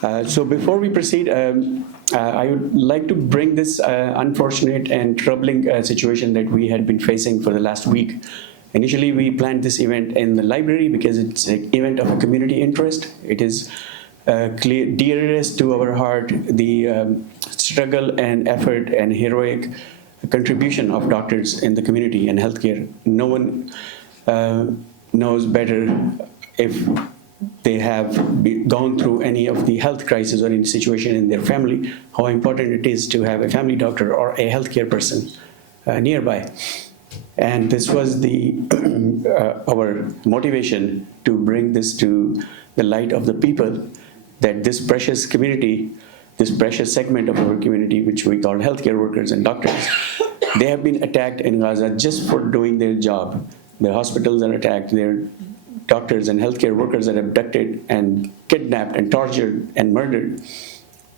So before we proceed, I would like to bring this unfortunate and troubling situation that we had been facing for the last week. Initially, we planned this event in the library because it's an event of a community interest. It is dearest to our heart, the struggle and effort and heroic contribution of doctors in the community and healthcare. No one knows better if they have gone through any of the health crisis or any situation in their family, how important it is to have a family doctor or a healthcare person nearby. And this was our motivation to bring this to the light of the people, that this precious community, this precious segment of our community, which we call healthcare workers and doctors, they have been attacked in Gaza just for doing their job. The hospitals are attacked, their doctors and healthcare workers are abducted and kidnapped and tortured and murdered.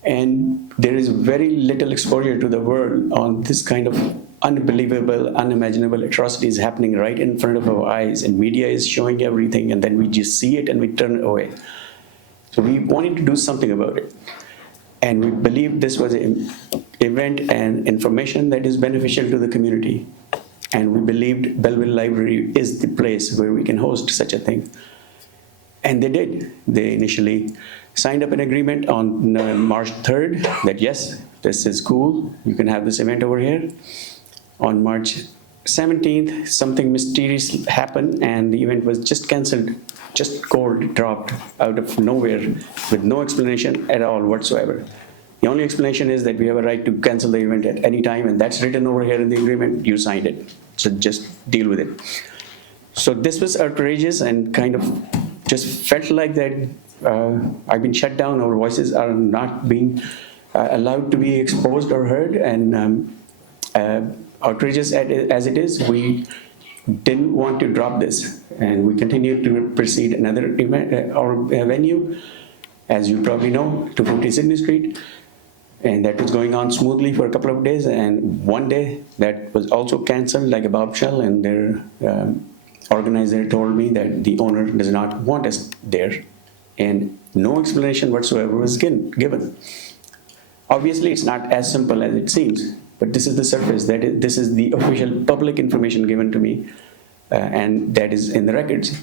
And there is very little exposure to the world on this kind of unbelievable, unimaginable atrocities happening right in front of our eyes, and media is showing everything, and then we just see it and we turn away. So we wanted to do something about it. And we believed this was an event and information that is beneficial to the community. And we believed Belleville Library is the place where we can host such a thing. And they did. They initially signed up an agreement on March 3rd that yes, this is cool, you can have this event over here. On March 17th, something mysterious happened and the event was just canceled, just cold dropped out of nowhere with no explanation at all whatsoever. The only explanation is that we have a right to cancel the event at any time, and that's written over here in the agreement, you signed it. So just deal with it. So this was outrageous and kind of just felt like that I've been shut down, our voices are not being allowed to be exposed or heard, and outrageous as it is, we didn't want to drop this, and we continued to proceed another event or venue, as you probably know, 250 Sydney Street. And that was going on smoothly for a couple of days, and one day that was also canceled like a bombshell, and their organizer told me that the owner does not want us there, and no explanation whatsoever was given. Obviously, it's not as simple as it seems, but this is the surface. This is the official public information given to me, and that is in the records.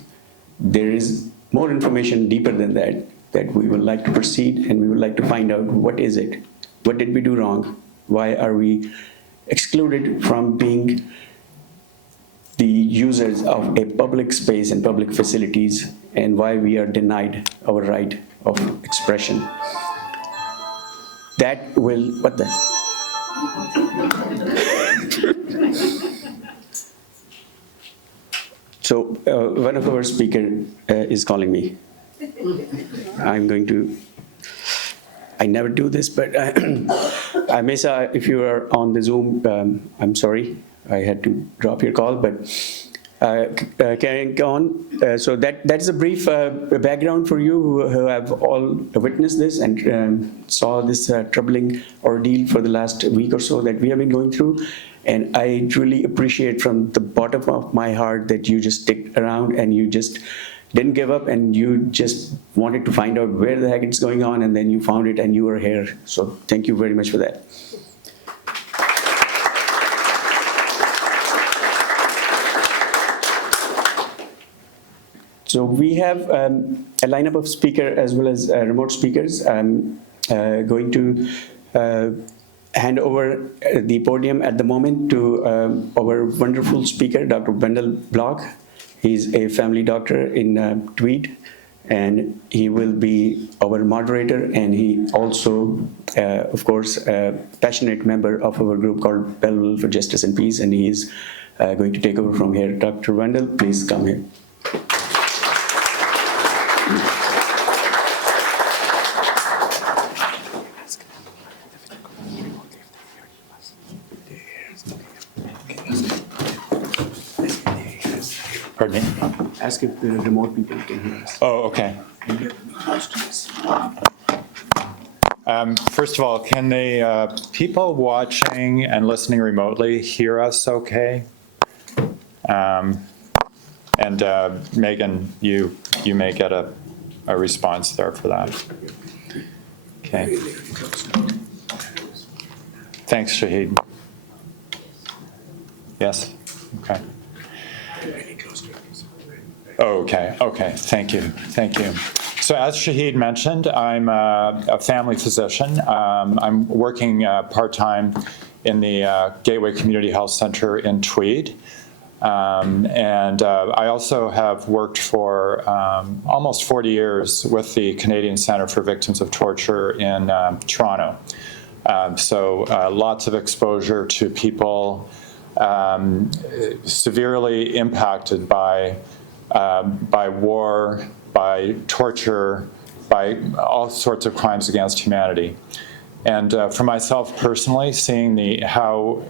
There is more information deeper than that we would like to proceed, and we would like to find out what is it. What did we do wrong? Why are we excluded from being the users of a public space and public facilities, and why we are denied our right of expression? That will, what the? So one of our speakers is calling me. I'm going to, I never do this, but Mesa, if you are on the Zoom, I'm sorry, I had to drop your call, but carrying on. So that's a brief background for you who have all witnessed this and saw this troubling ordeal for the last week or so that we have been going through. And I truly appreciate from the bottom of my heart that you just stick around and you just didn't give up, and you just wanted to find out where the heck it's going on, and then you found it and you are here. So thank you very much for that. So we have a lineup of speakers as well as remote speakers. I'm going to hand over the podium at the moment to our wonderful speaker, Dr. Wendell Block. He's a family doctor in Tweed, and he will be our moderator, and he also, of course, a passionate member of our group called Belleville for Justice and Peace, and he is going to take over from here. Dr. Wendell, please come here. Pardon me? Ask if the remote people can hear us. Oh, okay. First of all, can the people watching and listening remotely hear us okay? And Megan, you may get a response there for that. Okay. Thanks, Shahid. Yes? Okay. Okay, okay, thank you, thank you. So as Shahid mentioned, I'm a family physician. I'm working part-time in the Gateway Community Health Center in Tweed. And I also have worked for almost 40 years with the Canadian Centre for Victims of Torture in Toronto. So lots of exposure to people severely impacted by war, by torture, by all sorts of crimes against humanity. And for myself personally, seeing how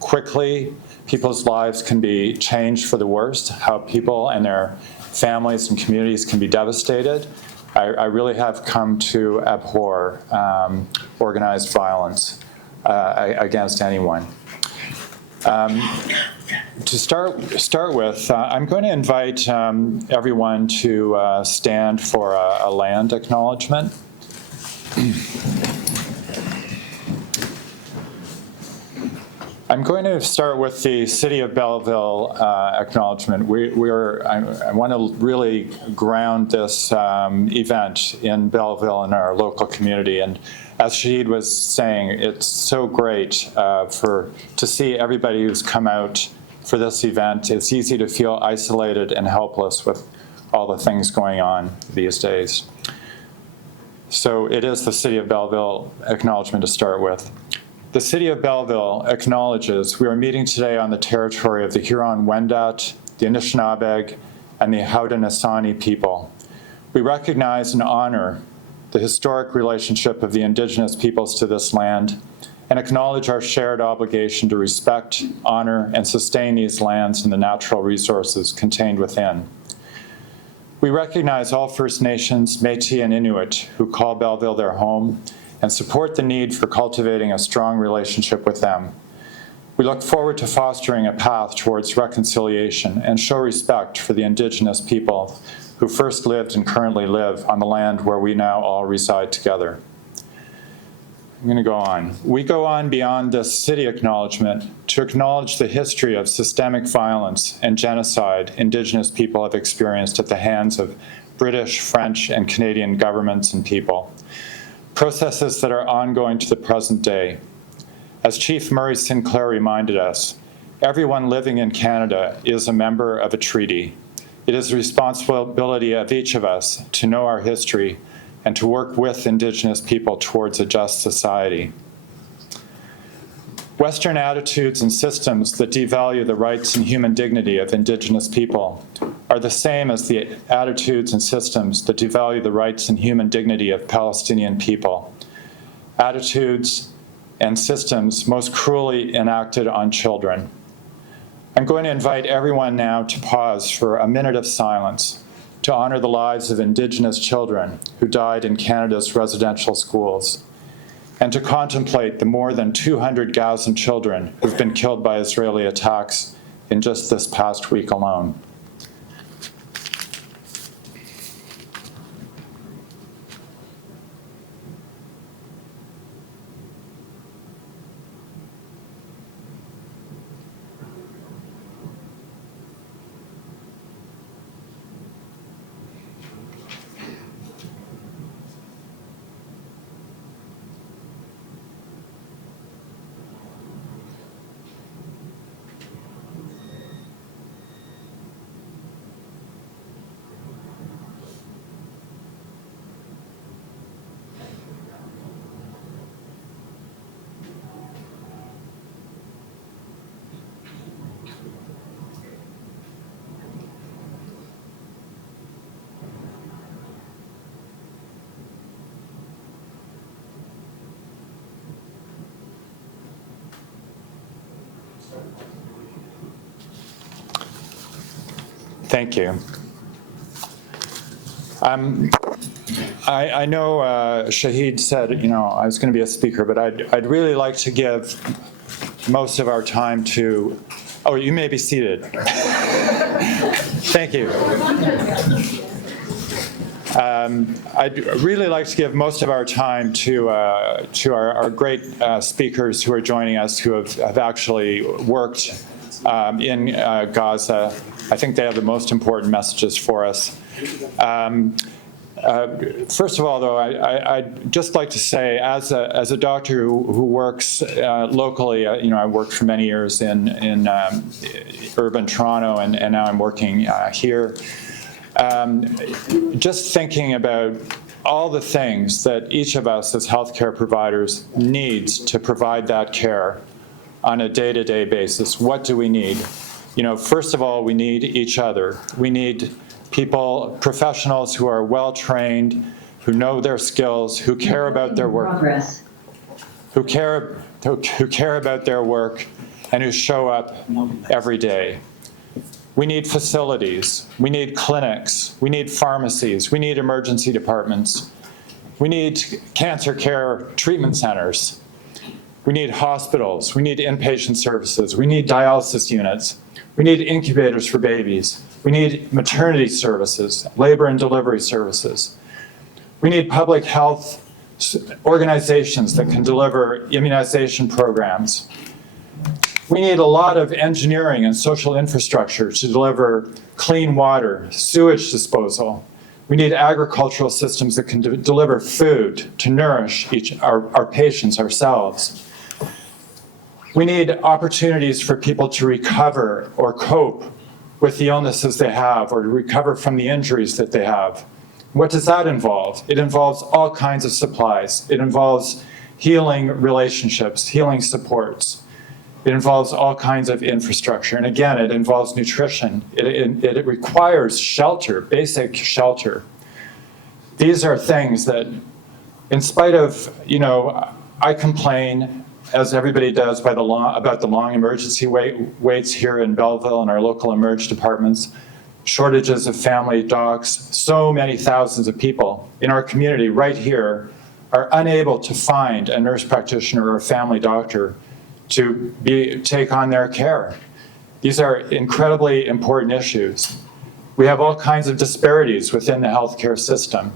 quickly people's lives can be changed for the worst, how people and their families and communities can be devastated, I really have come to abhor organized violence against anyone. To start with, I'm going to invite everyone to stand for a land acknowledgement. I'm going to start with the City of Belleville acknowledgement. I want to really ground this event in Belleville and our local community. And as Shahid was saying, it's so great to see everybody who's come out for this event. It's easy to feel isolated and helpless with all the things going on these days. So it is the City of Belleville acknowledgement to start with. The City of Belleville acknowledges we are meeting today on the territory of the Huron-Wendat, the Anishinaabe, and the Haudenosaunee people. We recognize and honor the historic relationship of the Indigenous peoples to this land and acknowledge our shared obligation to respect, honor, and sustain these lands and the natural resources contained within. We recognize all First Nations, Métis, and Inuit who call Belleville their home and support the need for cultivating a strong relationship with them. We look forward to fostering a path towards reconciliation and show respect for the Indigenous people who first lived and currently live on the land where we now all reside together. I'm going to go on. We go on beyond this city acknowledgement to acknowledge the history of systemic violence and genocide Indigenous people have experienced at the hands of British, French, and Canadian governments and people. Processes that are ongoing to the present day. As Chief Murray Sinclair reminded us, everyone living in Canada is a member of a treaty. It is the responsibility of each of us to know our history and to work with Indigenous people towards a just society. Western attitudes and systems that devalue the rights and human dignity of Indigenous people are the same as the attitudes and systems that devalue the rights and human dignity of Palestinian people. Attitudes and systems most cruelly enacted on children. I'm going to invite everyone now to pause for a minute of silence to honor the lives of Indigenous children who died in Canada's residential schools, and to contemplate the more than 200 Gazan children who've been killed by Israeli attacks in just this past week alone. Thank you. I know Shahid said, I was going to be a speaker, but I'd really like to give most of our time to, oh, you may be seated. I'd really like to give most of our time to our great speakers who are joining us, who have actually worked in Gaza. I think they have the most important messages for us. First of all, though, I'd just like to say, as a doctor who works locally, I worked for many years in urban Toronto, and now I'm working here. Just thinking about all the things that each of us as healthcare providers needs to provide that care on a day-to-day basis. What do we need? First of all, we need each other. We need people, professionals who are well-trained, who know their skills, who care about their work, who care about their work, and who show up every day. We need facilities. We need clinics. We need pharmacies. We need emergency departments. We need cancer care treatment centers. We need hospitals. We need inpatient services. We need dialysis units. We need incubators for babies. We need maternity services, labor and delivery services. We need public health organizations that can deliver immunization programs. We need a lot of engineering and social infrastructure to deliver clean water, sewage disposal. We need agricultural systems that can deliver food to nourish our patients, ourselves. We need opportunities for people to recover or cope with the illnesses they have, or to recover from the injuries that they have. What does that involve? It involves all kinds of supplies. It involves healing relationships, healing supports. It involves all kinds of infrastructure. And again, it involves nutrition. It requires shelter, basic shelter. These are things that, in spite of, I complain, as everybody does, about the long emergency waits here in Belleville and our local emerge departments, shortages of family docs. So many thousands of people in our community right here are unable to find a nurse practitioner or a family doctor to take on their care. These are incredibly important issues. We have all kinds of disparities within the healthcare system.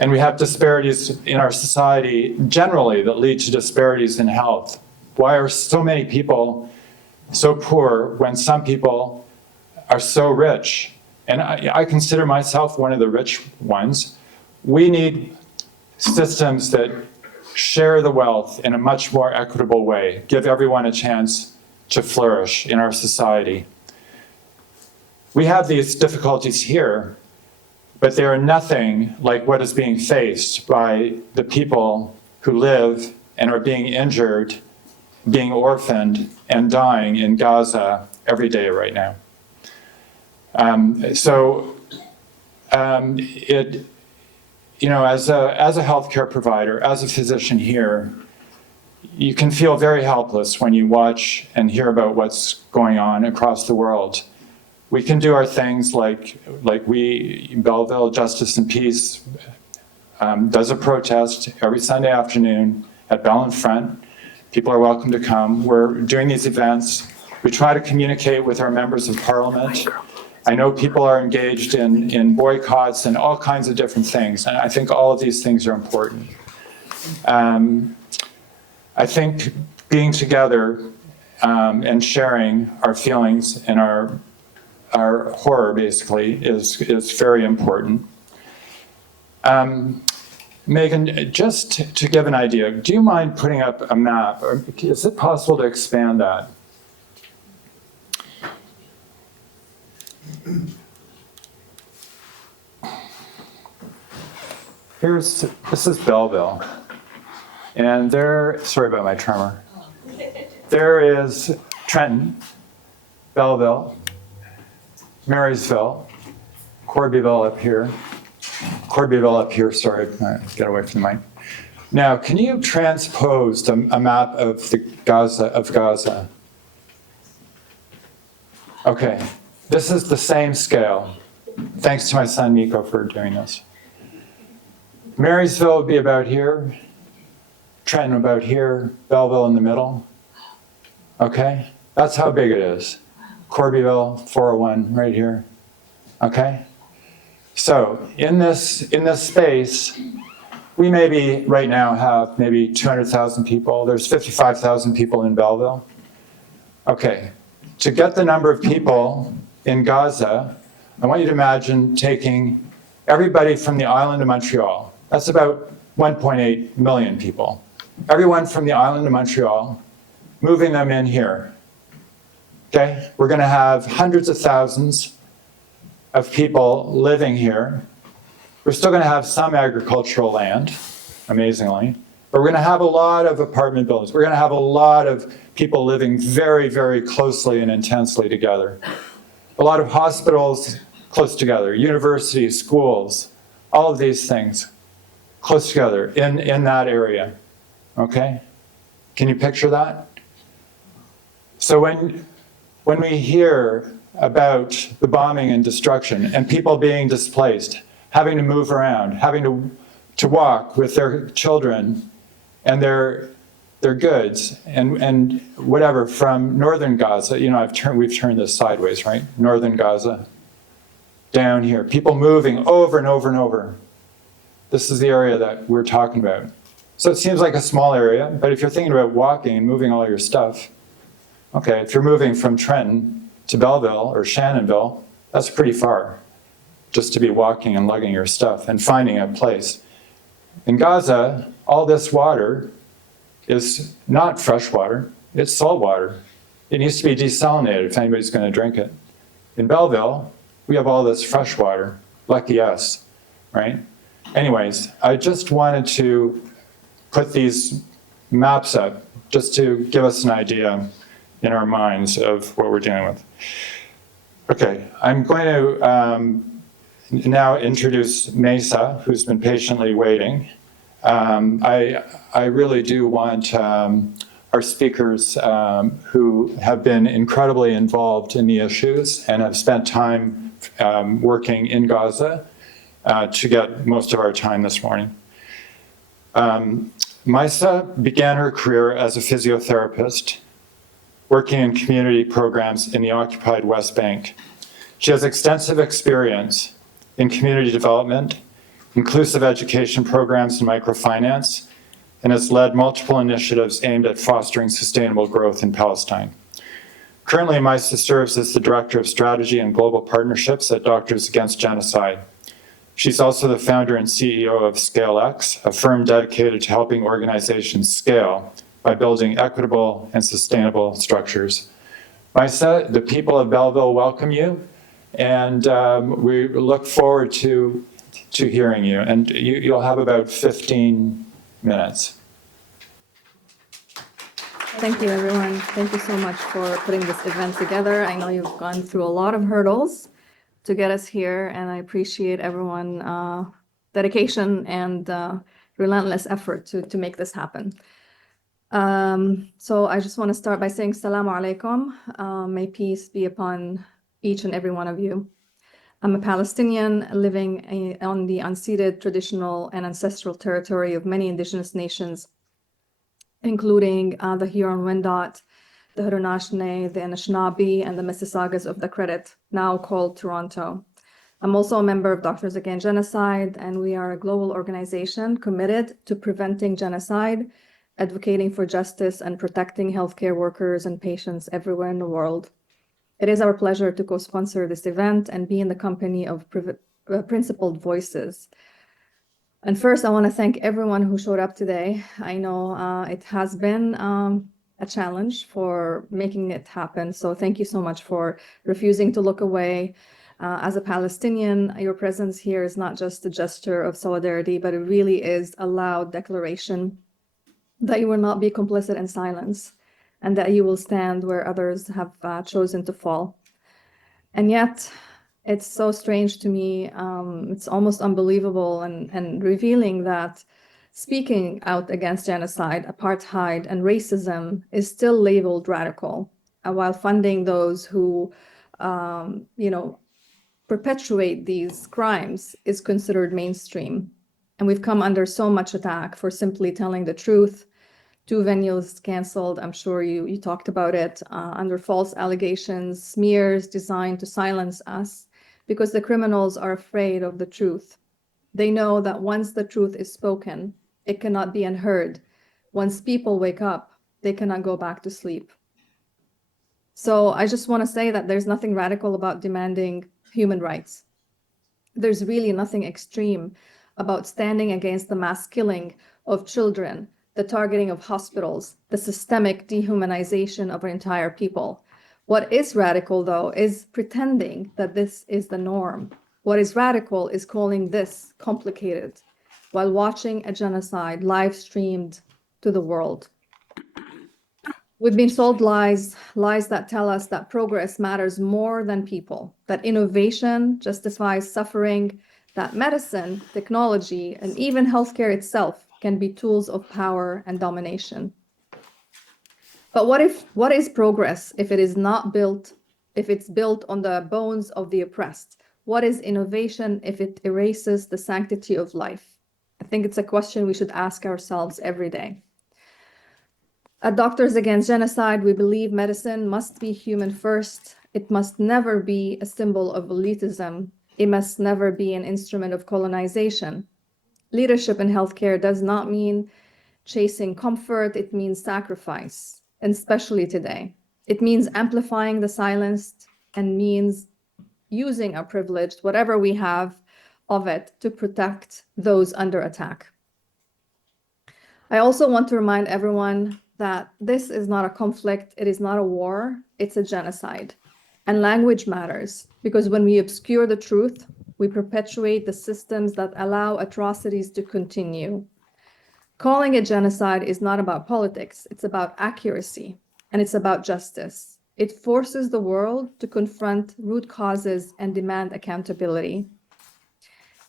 And we have disparities in our society generally that lead to disparities in health. Why are so many people so poor when some people are so rich? And I consider myself one of the rich ones. We need systems that share the wealth in a much more equitable way, give everyone a chance to flourish in our society. We have these difficulties here, but they are nothing like what is being faced by the people who live and are being injured, being orphaned, and dying in Gaza every day right now. As a healthcare provider, as a physician here, you can feel very helpless when you watch and hear about what's going on across the world. We can do our things like Belleville Justice and Peace does a protest every Sunday afternoon at Bell in Front. People are welcome to come. We're doing these events. We try to communicate with our members of parliament. I know people are engaged in boycotts and all kinds of different things, and I think all of these things are important. I think being together and sharing our feelings and our horror, basically, is very important. Megan, just to give an idea, do you mind putting up a map? Or is it possible to expand that? This is Belleville. And sorry about my tremor. There is Trenton, Belleville, Marysville, Corbyville up here, sorry, get away from the mic. Now, can you transpose a map of Gaza? Okay, this is the same scale. Thanks to my son Nico for doing this. Marysville would be about here, Trenton about here, Belleville in the middle. Okay, that's how big it is. Corbyville, 401, right here. Okay? So in this space, we maybe right now have maybe 200,000 people. There's 55,000 people in Belleville. Okay, to get the number of people in Gaza, I want you to imagine taking everybody from the island of Montreal. That's about 1.8 million people. Everyone from the island of Montreal, moving them in here. Okay, we're going to have hundreds of thousands of people living here. We're still going to have some agricultural land, amazingly, but we're going to have a lot of apartment buildings. We're going to have a lot of people living very, very closely and intensely together. A lot of hospitals close together, universities, schools, all of these things close together in that area, okay? Can you picture that? So when we hear about the bombing and destruction and people being displaced, having to move around, having to walk with their children and their goods and whatever from northern Gaza, you know, we've turned this sideways, right? Northern Gaza, down here, people moving over and over and over. This is the area that we're talking about. So it seems like a small area, but if you're thinking about walking and moving all your stuff, okay, if you're moving from Trenton to Belleville or Shannonville, that's pretty far, just to be walking and lugging your stuff and finding a place. In Gaza, all this water is not fresh water, it's salt water. It needs to be desalinated if anybody's going to drink it. In Belleville, we have all this fresh water, lucky us, right? Anyways, I just wanted to put these maps up just to give us an idea in our minds of what we're dealing with. Okay, I'm going to now introduce Mesa, who's been patiently waiting. I really do want our speakers who have been incredibly involved in the issues and have spent time working in Gaza to get most of our time this morning. Mesa began her career as a physiotherapist, working in community programs in the occupied West Bank. She has extensive experience in community development, inclusive education programs and microfinance, and has led multiple initiatives aimed at fostering sustainable growth in Palestine. Currently, Misa serves as the Director of Strategy and Global Partnerships at Doctors Against Genocide. She's also the founder and CEO of ScaleX, a firm dedicated to helping organizations scale by building equitable and sustainable structures. Misa, the people of Belleville welcome you, and we look forward to hearing you. And you'll have about 15 minutes. Thank you, everyone. Thank you so much for putting this event together. I know you've gone through a lot of hurdles to get us here, and I appreciate everyone's dedication and relentless effort to make this happen. So I just want to start by saying Assalamu alaikum. May peace be upon each and every one of you. I'm a Palestinian living on the unceded traditional and ancestral territory of many indigenous nations, including the Huron-Wendat, the Haudenosaunee, the Anishinaabe, and the Mississaugas of the Credit, now called Toronto. I'm also a member of Doctors Against Genocide, and we are a global organization committed to preventing genocide, advocating for justice, and protecting healthcare workers and patients everywhere in the world. It is our pleasure to co-sponsor this event and be in the company of principled voices. And first, I want to thank everyone who showed up today. I know it has been a challenge for making it happen. So thank you so much for refusing to look away. As a Palestinian, your presence here is not just a gesture of solidarity, but it really is a loud declaration that you will not be complicit in silence and that you will stand where others have chosen to fall. And yet, it's so strange to me. It's almost unbelievable and revealing that speaking out against genocide, apartheid, and racism is still labeled radical, while funding those who, perpetuate these crimes is considered mainstream. And we've come under so much attack for simply telling the truth. 2 venues canceled, I'm sure you talked about it, under false allegations, smears designed to silence us. because the criminals are afraid of the truth. They know that once the truth is spoken, it cannot be unheard. Once people wake up, they cannot go back to sleep. So I just want to say that there's nothing radical about demanding human rights. There's really nothing extreme about standing against the mass killing of children, the targeting of hospitals, the systemic dehumanization of our entire people. What is radical, though, is pretending that this is the norm. What is radical is calling this complicated while watching a genocide live streamed to the world. We've been sold lies that tell us that progress matters more than people, that innovation justifies suffering, that medicine, technology, and even healthcare itself can be tools of power and domination. But what is progress if it's built on the bones of the oppressed? What is innovation if it erases the sanctity of life? I think it's a question we should ask ourselves every day. At Doctors Against Genocide, we believe medicine must be human first. It must never be a symbol of elitism. It must never be an instrument of colonization. Leadership in healthcare does not mean chasing comfort, it means sacrifice, and especially today. It means amplifying the silenced and means using our privilege, whatever we have of it, to protect those under attack. I also want to remind everyone that this is not a conflict, it is not a war, it's a genocide. And language matters, because when we obscure the truth, we perpetuate the systems that allow atrocities to continue. Calling it genocide is not about politics, it's about accuracy, and it's about justice. It forces the world to confront root causes and demand accountability.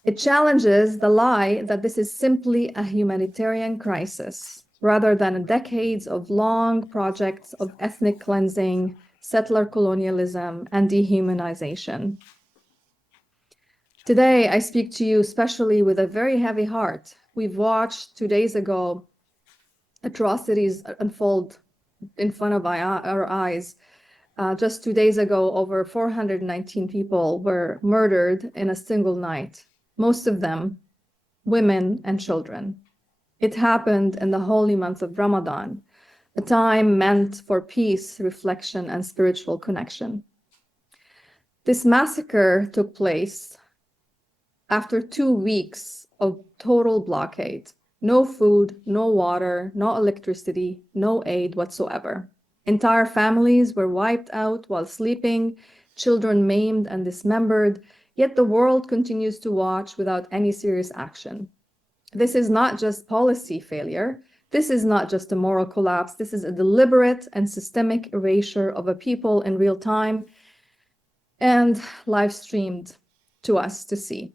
It challenges the lie that this is simply a humanitarian crisis, rather than decades of long projects of ethnic cleansing, settler colonialism, and dehumanization. Today, I speak to you especially with a very heavy heart. We've watched 2 days ago atrocities unfold in front of our eyes. Just 2 days ago, over 419 people were murdered in a single night, most of them women and children. It happened in the holy month of Ramadan, a time meant for peace, reflection, and spiritual connection. This massacre took place after 2 weeks of total blockade. No food, no water, no electricity, no aid whatsoever. Entire families were wiped out while sleeping, children maimed and dismembered, yet the world continues to watch without any serious action. This is not just policy failure. This is not just a moral collapse. This is a deliberate and systemic erasure of a people in real time and live streamed to us to see.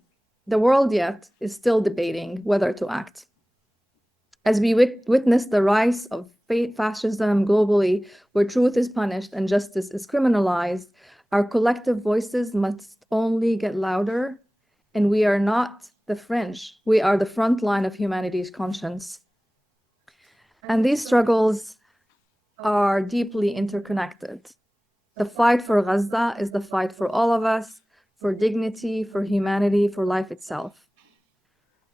The world yet is still debating whether to act. As we witness the rise of fascism globally, where truth is punished and justice is criminalized, our collective voices must only get louder, and we are not the fringe. We are the front line of humanity's conscience. And these struggles are deeply interconnected. The fight for Gaza is the fight for all of us, for dignity, for humanity, for life itself.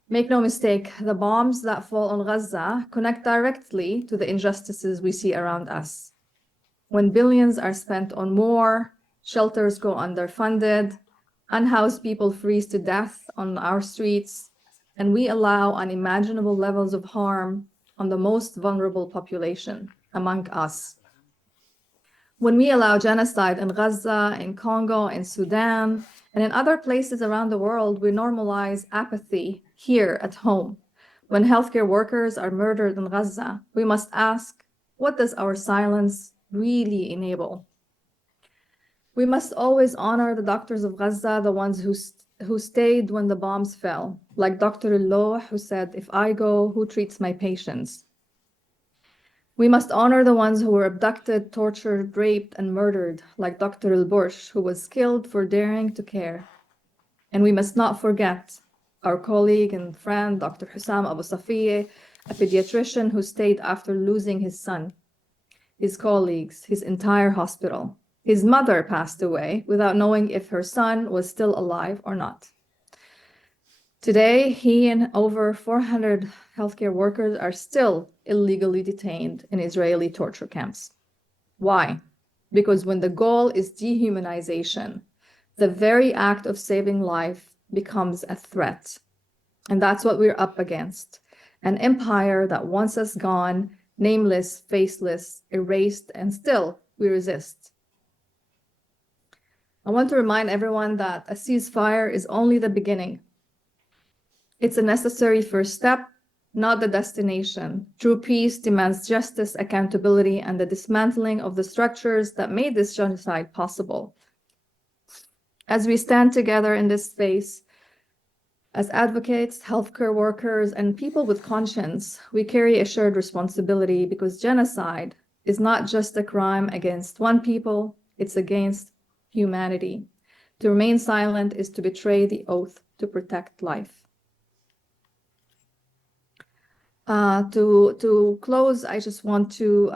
Make no mistake, the bombs that fall on Gaza connect directly to the injustices we see around us. When billions are spent on war, shelters go underfunded, unhoused people freeze to death on our streets, and we allow unimaginable levels of harm on the most vulnerable population among us. When we allow genocide in Gaza, in Congo, in Sudan, and in other places around the world, we normalize apathy here at home. When healthcare workers are murdered in Gaza, we must ask, what does our silence really enable? We must always honor the doctors of Gaza, the ones who stayed when the bombs fell, like Dr. Loh, who said, if I go, who treats my patients? We must honor the ones who were abducted, tortured, raped, and murdered, like Dr. El-Borsh, who was killed for daring to care. And we must not forget our colleague and friend, Dr. Hussam Abu Safieh, a pediatrician who stayed after losing his son, his colleagues, his entire hospital. His mother passed away without knowing if her son was still alive or not. Today, he and over 400 healthcare workers are still illegally detained in Israeli torture camps. Why? Because when the goal is dehumanization, the very act of saving life becomes a threat. And that's what we're up against. An empire that wants us gone, nameless, faceless, erased, and still we resist. I want to remind everyone that a ceasefire is only the beginning. It's a necessary first step, not the destination. True peace demands justice, accountability, and the dismantling of the structures that made this genocide possible. As we stand together in this space, as advocates, healthcare workers, and people with conscience, we carry a shared responsibility because genocide is not just a crime against one people, it's against humanity. To remain silent is to betray the oath to protect life. To close, I just want to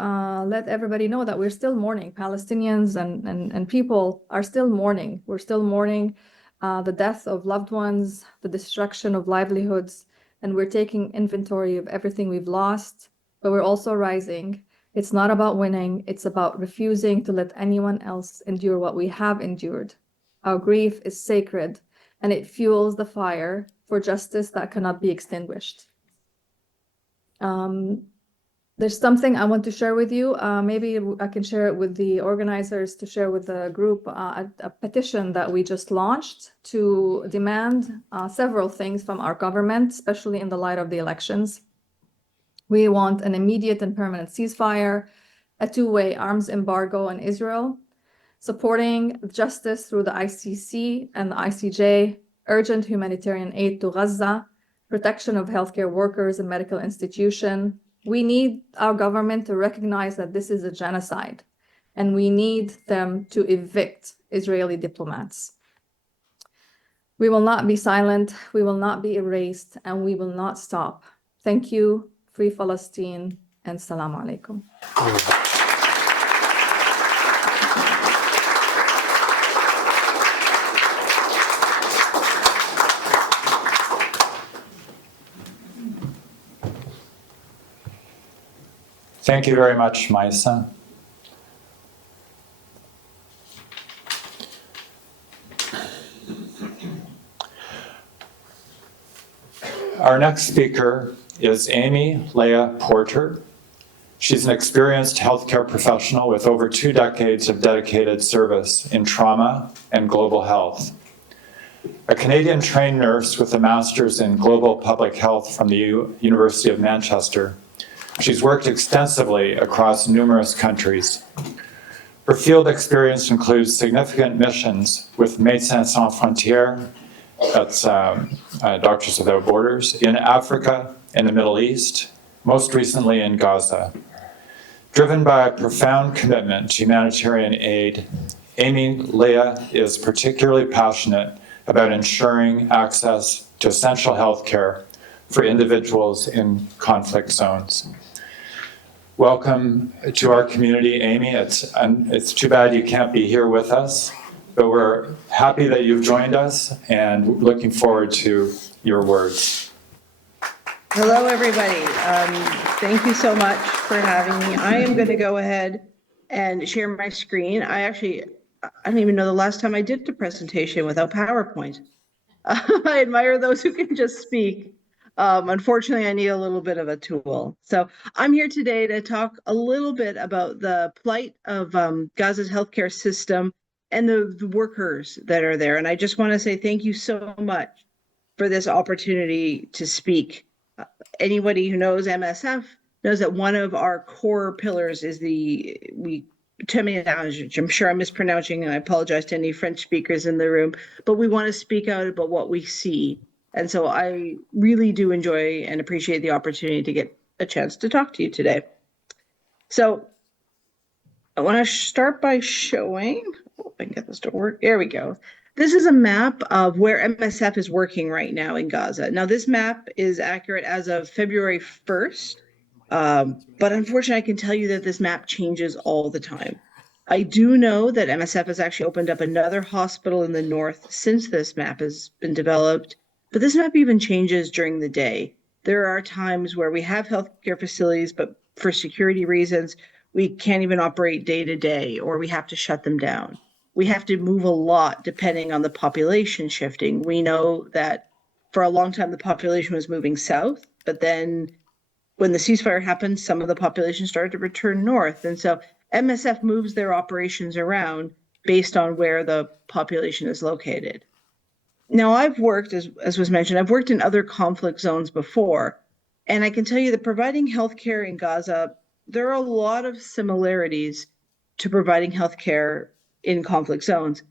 let everybody know that we're still mourning. Palestinians and people are still mourning. We're still mourning the death of loved ones, the destruction of livelihoods, and we're taking inventory of everything we've lost, but we're also rising. It's not about winning, it's about refusing to let anyone else endure what we have endured. Our grief is sacred, and it fuels the fire for justice that cannot be extinguished. There's something I want to share with you. Maybe I can share it with the organizers to share with the group a petition that we just launched to demand several things from our government, especially in the light of the elections. We want an immediate and permanent ceasefire, a two-way arms embargo on Israel, supporting justice through the ICC and the ICJ, urgent humanitarian aid to Gaza, protection of healthcare workers and medical institutions. We need our government to recognize that this is a genocide, and we need them to evict Israeli diplomats. We will not be silent, we will not be erased, and we will not stop. Thank you, Free Palestine, and Salaam Alaikum. Thank you very much, Maisa. Our next speaker is Amy Leah Porter. She's an experienced healthcare professional with over 2 decades of dedicated service in trauma and global health. A Canadian-trained nurse with a master's in global public health from the University of Manchester, she's worked extensively across numerous countries. Her field experience includes significant missions with Médecins Sans Frontières, that's Doctors Without Borders, in Africa and the Middle East, most recently in Gaza. Driven by a profound commitment to humanitarian aid, Amy Leah is particularly passionate about ensuring access to essential health care for individuals in conflict zones. Welcome to our community, Amy. It's too bad you can't be here with us, but we're happy that you've joined us and looking forward to your words. Hello, everybody. Thank you so much for having me. I am going to go ahead and share my screen. I don't even know the last time I did a presentation without PowerPoint. I admire those who can just speak. Unfortunately, I need a little bit of a tool. So I'm here today to talk a little bit about the plight of Gaza's healthcare system and the workers that are there. And I just want to say thank you so much for this opportunity to speak. Anybody who knows MSF knows that one of our core pillars is which I'm sure I'm mispronouncing, and I apologize to any French speakers in the room, but we want to speak out about what we see. And so I really do enjoy and appreciate the opportunity to get a chance to talk to you today. So I want to start by showing, hope I can get this to work. There we go. This is a map of where MSF is working right now in Gaza. Now, this map is accurate as of February 1st, but unfortunately, I can tell you that this map changes all the time. I do know that MSF has actually opened up another hospital in the north since this map has been developed, but this map even changes during the day. There are times where we have healthcare facilities, but for security reasons, we can't even operate day to day, or we have to shut them down. We have to move a lot depending on the population shifting. We know that for a long time, the population was moving south, but then when the ceasefire happened, some of the population started to return north. And so MSF moves their operations around based on where the population is located. Now, I've worked, as was mentioned, I've worked in other conflict zones before, and I can tell you that providing healthcare in Gaza, there are a lot of similarities to providing healthcare in conflict zones,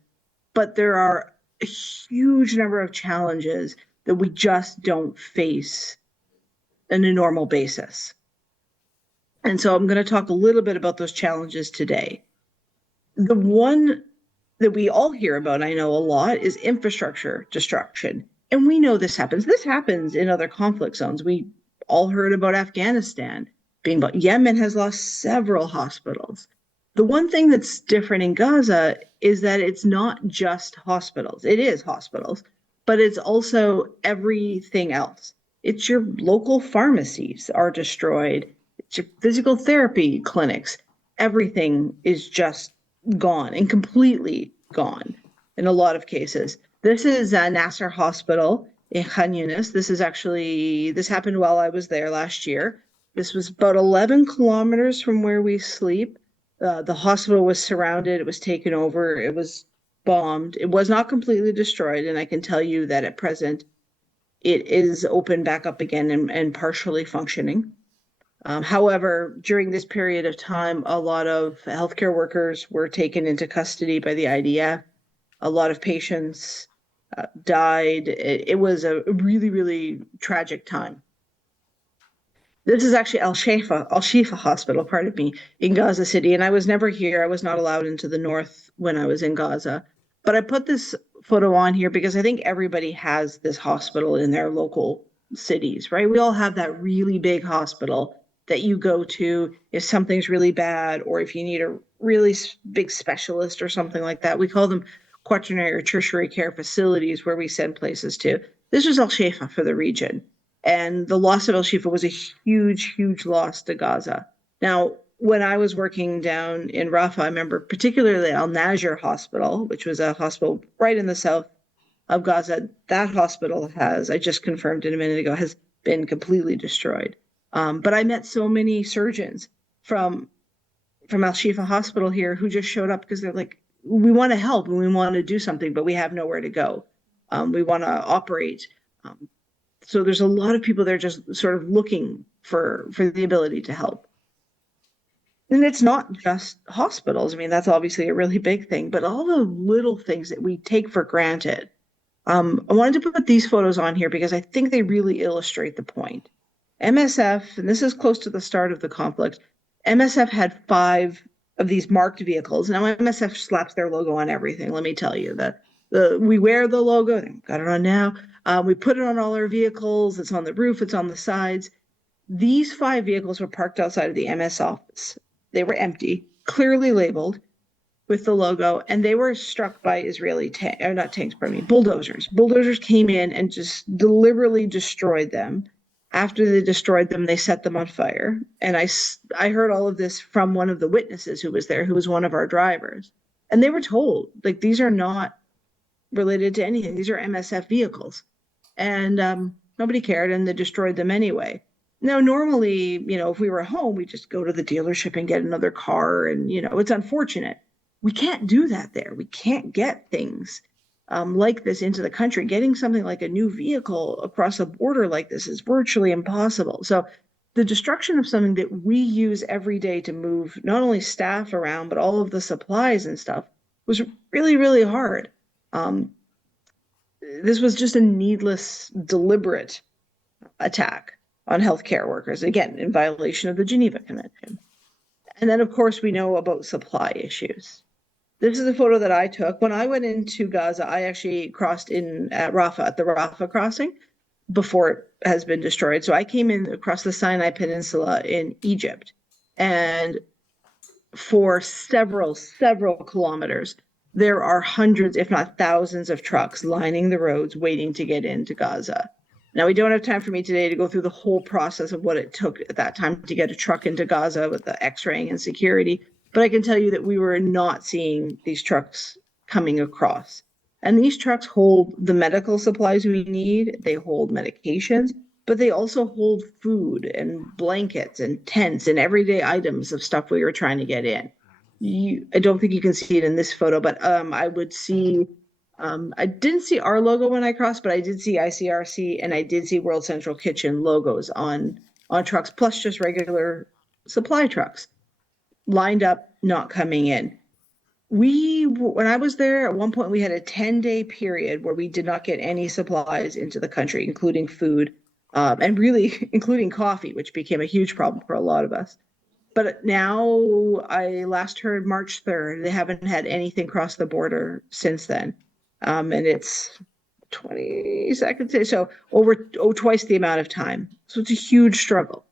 but there are a huge number of challenges that we just don't face on a normal basis. And so I'm going to talk a little bit about those challenges today. The one that we all hear about, I know a lot, is infrastructure destruction. And we know this happens. This happens in other conflict zones. We all heard about Afghanistan being, but Yemen has lost several hospitals. The one thing that's different in Gaza is that it's not just hospitals. It is hospitals, but it's also everything else. It's your local pharmacies are destroyed. It's your physical therapy clinics. Everything is just gone and completely gone in a lot of cases. This is Nasser Hospital in Khan Yunis. This happened while I was there last year. This was about 11 kilometers from where we sleep. The hospital was surrounded. It was taken over. It was bombed. It was not completely destroyed. And I can tell you that at present, it is open back up again and partially functioning. However, during this period of time, a lot of healthcare workers were taken into custody by the IDF. A lot of patients died. It was a really, really tragic time. This is actually Al-Shifa Hospital, pardon me, in Gaza City. And I was never here. I was not allowed into the north when I was in Gaza. But I put this photo on here because I think everybody has this hospital in their local cities, right? We all have that really big hospital that you go to if something's really bad or if you need a really big specialist or something like that. We call them quaternary or tertiary care facilities where we send places to. This was Al-Shifa for the region. And the loss of Al-Shifa was a huge, huge loss to Gaza. Now, when I was working down in Rafah, I remember particularly Al-Najr Hospital, which was a hospital right in the south of Gaza. That hospital has, I just confirmed it a minute ago, has been completely destroyed. But I met so many surgeons from Al-Shifa Hospital here who just showed up because they're like, we want to help and we want to do something, but we have nowhere to go. We want to operate. So there's a lot of people there just sort of looking for the ability to help. And it's not just hospitals. I mean, that's obviously a really big thing, but all the little things that we take for granted. I wanted to put these photos on here because I think they really illustrate the point. MSF, and this is close to the start of the conflict, MSF had 5 of these marked vehicles. Now MSF slaps their logo on everything, let me tell you. We wear the logo, got it on now. We put it on all our vehicles, it's on the roof, it's on the sides. These 5 vehicles were parked outside of the MS office. They were empty, clearly labeled with the logo, and they were struck by Israeli bulldozers. Bulldozers came in and just deliberately destroyed them. After they destroyed them, they set them on fire. And I heard all of this from one of the witnesses who was there, who was one of our drivers. And they were told, like, these are not related to anything. These are MSF vehicles. And nobody cared, and they destroyed them anyway. Now, normally, if we were home, we just go to the dealership and get another car. And, it's unfortunate. We can't do that there. We can't get things like this into the country. Getting something like a new vehicle across a border like this is virtually impossible. So the destruction of something that we use every day to move not only staff around, but all of the supplies and stuff was really, really hard. This was just a needless, deliberate attack on healthcare workers, again, in violation of the Geneva Convention. And then, of course, we know about supply issues. This is a photo that I took. When I went into Gaza, I actually crossed in at Rafah, at the Rafah crossing, before it has been destroyed. So I came in across the Sinai Peninsula in Egypt. And for several kilometers, there are hundreds, if not thousands of trucks lining the roads waiting to get into Gaza. Now, we don't have time for me today to go through the whole process of what it took at that time to get a truck into Gaza with the X-raying and security, but I can tell you that we were not seeing these trucks coming across. And these trucks hold the medical supplies we need, they hold medications, but they also hold food and blankets and tents and everyday items of stuff we were trying to get in. I don't think you can see it in this photo, but I would see, I didn't see our logo when I crossed, but I did see ICRC and I did see World Central Kitchen logos on trucks, plus just regular supply trucks lined up, not coming in. When I was there, at one point we had a 10-day period where we did not get any supplies into the country, including food, and really including coffee, which became a huge problem for a lot of us. But now, I last heard March 3rd, they haven't had anything cross the border since then. And it's 22nd, so twice the amount of time. So it's a huge struggle.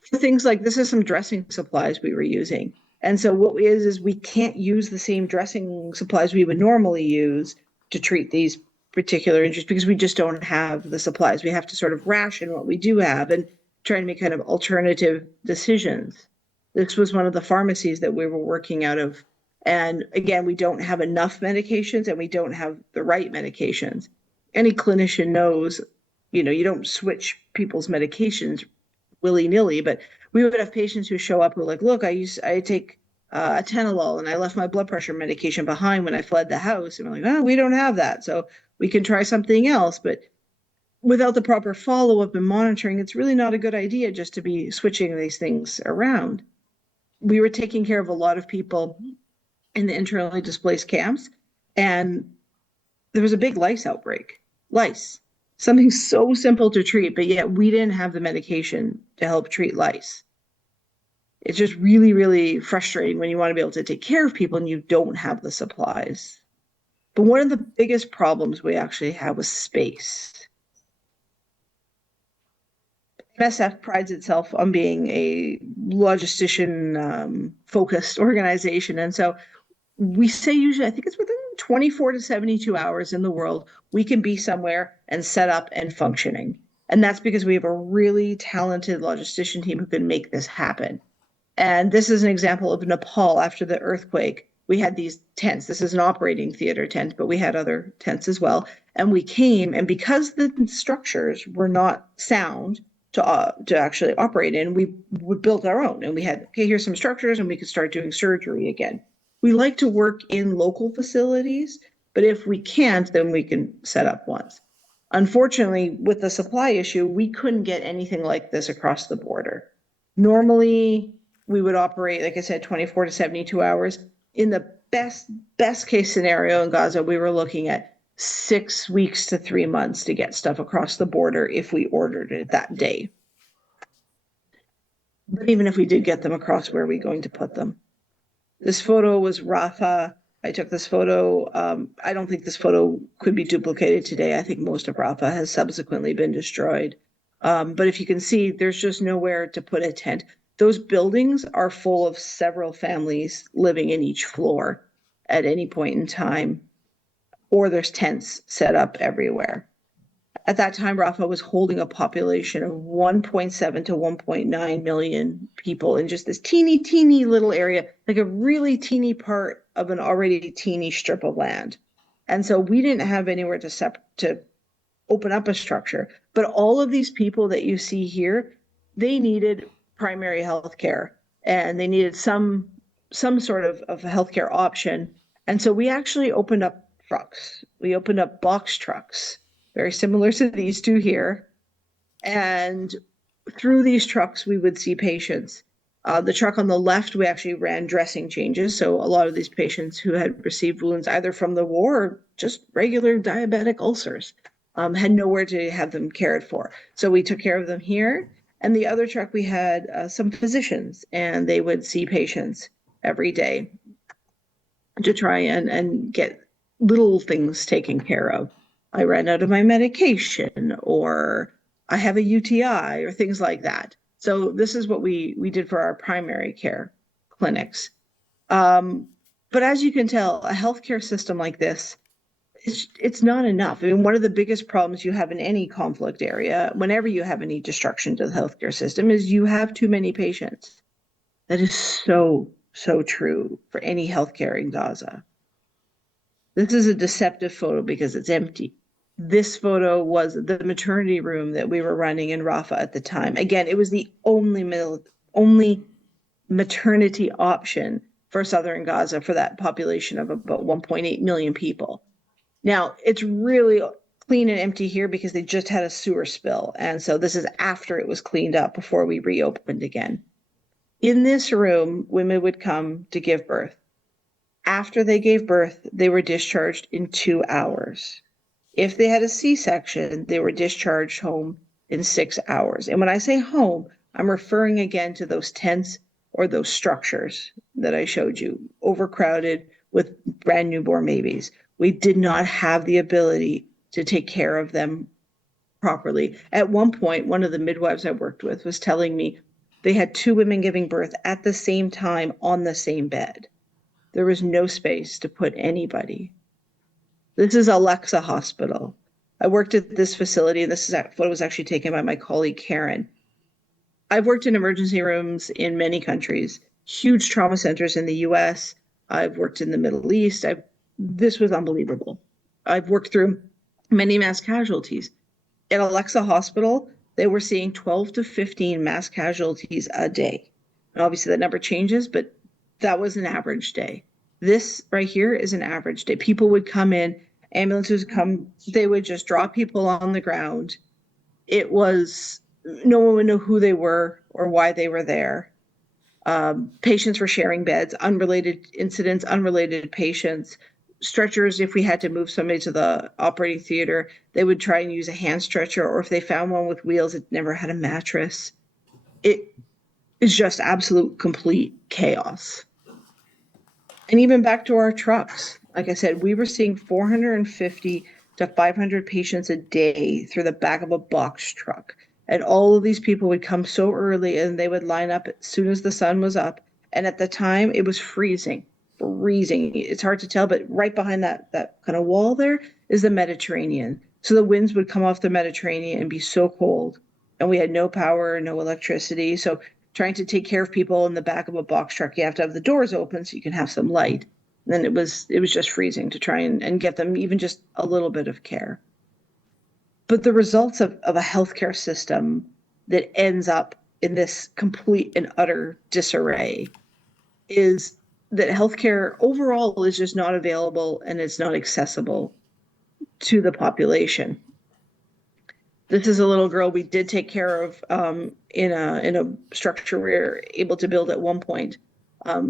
For things like this is some dressing supplies we were using. And so what is we can't use the same dressing supplies we would normally use to treat these particular injuries because we just don't have the supplies. We have to sort of ration what we do have and try to make kind of alternative decisions. This was one of the pharmacies that we were working out of. And again, we don't have enough medications and we don't have the right medications. Any clinician knows, you don't switch people's medications willy-nilly, but we would have patients who show up who are like, look, I take atenolol and I left my blood pressure medication behind when I fled the house. And we're like, oh, we don't have that. So we can try something else. But without the proper follow-up and monitoring, it's really not a good idea just to be switching these things around. We were taking care of a lot of people in the internally displaced camps, and there was a big lice outbreak. Lice. Something so simple to treat, but yet we didn't have the medication to help treat lice. It's just really, really frustrating when you want to be able to take care of people and you don't have the supplies. But one of the biggest problems we actually had was space. MSF prides itself on being a logistician focused organization. And so we say usually, I think it's within 24 to 72 hours in the world, we can be somewhere and set up and functioning. And that's because we have a really talented logistician team who can make this happen. And this is an example of Nepal after the earthquake. We had these tents. This is an operating theater tent, but we had other tents as well. And we came, and because the structures were not sound to actually operate in, we built our own. And we had, okay, here's some structures, and we could start doing surgery again. We like to work in local facilities, but if we can't, then we can set up ones. Unfortunately, with the supply issue, we couldn't get anything like this across the border. Normally, we would operate, like I said, 24 to 72 hours. In the best case scenario in Gaza, we were looking at 6 weeks to 3 months to get stuff across the border if we ordered it that day. But even if we did get them across, where are we going to put them? This photo was Rafah. I took this photo. I don't think this photo could be duplicated today. I think most of Rafah has subsequently been destroyed. But if you can see, there's just nowhere to put a tent. Those buildings are full of several families living in each floor at any point in time, or there's tents set up everywhere. At that time, Rafah was holding a population of 1.7 to 1.9 million people in just this teeny little area, like a really teeny part of an already teeny strip of land. And so we didn't have anywhere to open up a structure. But all of these people that you see here, they needed primary health care, and they needed some sort of healthcare option. And so we actually opened up trucks. We opened up box trucks, very similar to these two here. And through these trucks, we would see patients. The truck on the left, we actually ran dressing changes. So a lot of these patients who had received wounds either from the war or just regular diabetic ulcers had nowhere to have them cared for. So we took care of them here. And the other truck, we had some physicians, and they would see patients every day to try and get little things taken care of. I ran out of my medication, or I have a UTI, or things like that. So this is what we did for our primary care clinics. But as you can tell, a healthcare system like this, it's not enough. I mean, one of the biggest problems you have in any conflict area, whenever you have any destruction to the healthcare system, is you have too many patients. That is so, so true for any healthcare in Gaza. This is a deceptive photo because it's empty. This photo was the maternity room that we were running in Rafah at the time. Again, it was the only maternity option for southern Gaza for that population of about 1.8 million people. Now, it's really clean and empty here because they just had a sewer spill. And so this is after it was cleaned up before we reopened again. In this room, women would come to give birth. After they gave birth, they were discharged in 2 hours. If they had a C-section, they were discharged home in 6 hours. And when I say home, I'm referring again to those tents or those structures that I showed you, overcrowded with brand newborn babies. We did not have the ability to take care of them properly. At one point, one of the midwives I worked with was telling me they had 2 women giving birth at the same time on the same bed. There was no space to put anybody. This is Alexa Hospital. I worked at this facility, and this is what was actually taken by my colleague, Karen. I've worked in emergency rooms in many countries, huge trauma centers in the US. I've worked in the Middle East. This was unbelievable. I've worked through many mass casualties. At Alexa Hospital, they were seeing 12 to 15 mass casualties a day. And obviously that number changes, but that was an average day. This right here is an average day. People would come in, ambulances would come, they would just drop people on the ground. It was, no one would know who they were or why they were there. Patients were sharing beds, unrelated incidents, unrelated patients. Stretchers, if we had to move somebody to the operating theater, they would try and use a hand stretcher, or if they found one with wheels, it never had a mattress. It is just absolute complete chaos. And even back to our trucks, like I said, we were seeing 450 to 500 patients a day through the back of a box truck. And all of these people would come so early and they would line up as soon as the sun was up. And at the time, it was freezing. It's hard to tell, but right behind that kind of wall there is the Mediterranean. So the winds would come off the Mediterranean and be so cold. And we had no power, no electricity. So trying to take care of people in the back of a box truck, you have to have the doors open so you can have some light. And then it was just freezing to try and get them even just a little bit of care. But the results of a healthcare system that ends up in this complete and utter disarray is that healthcare overall is just not available and it's not accessible to the population. This is a little girl we did take care of in a structure we were able to build at one point.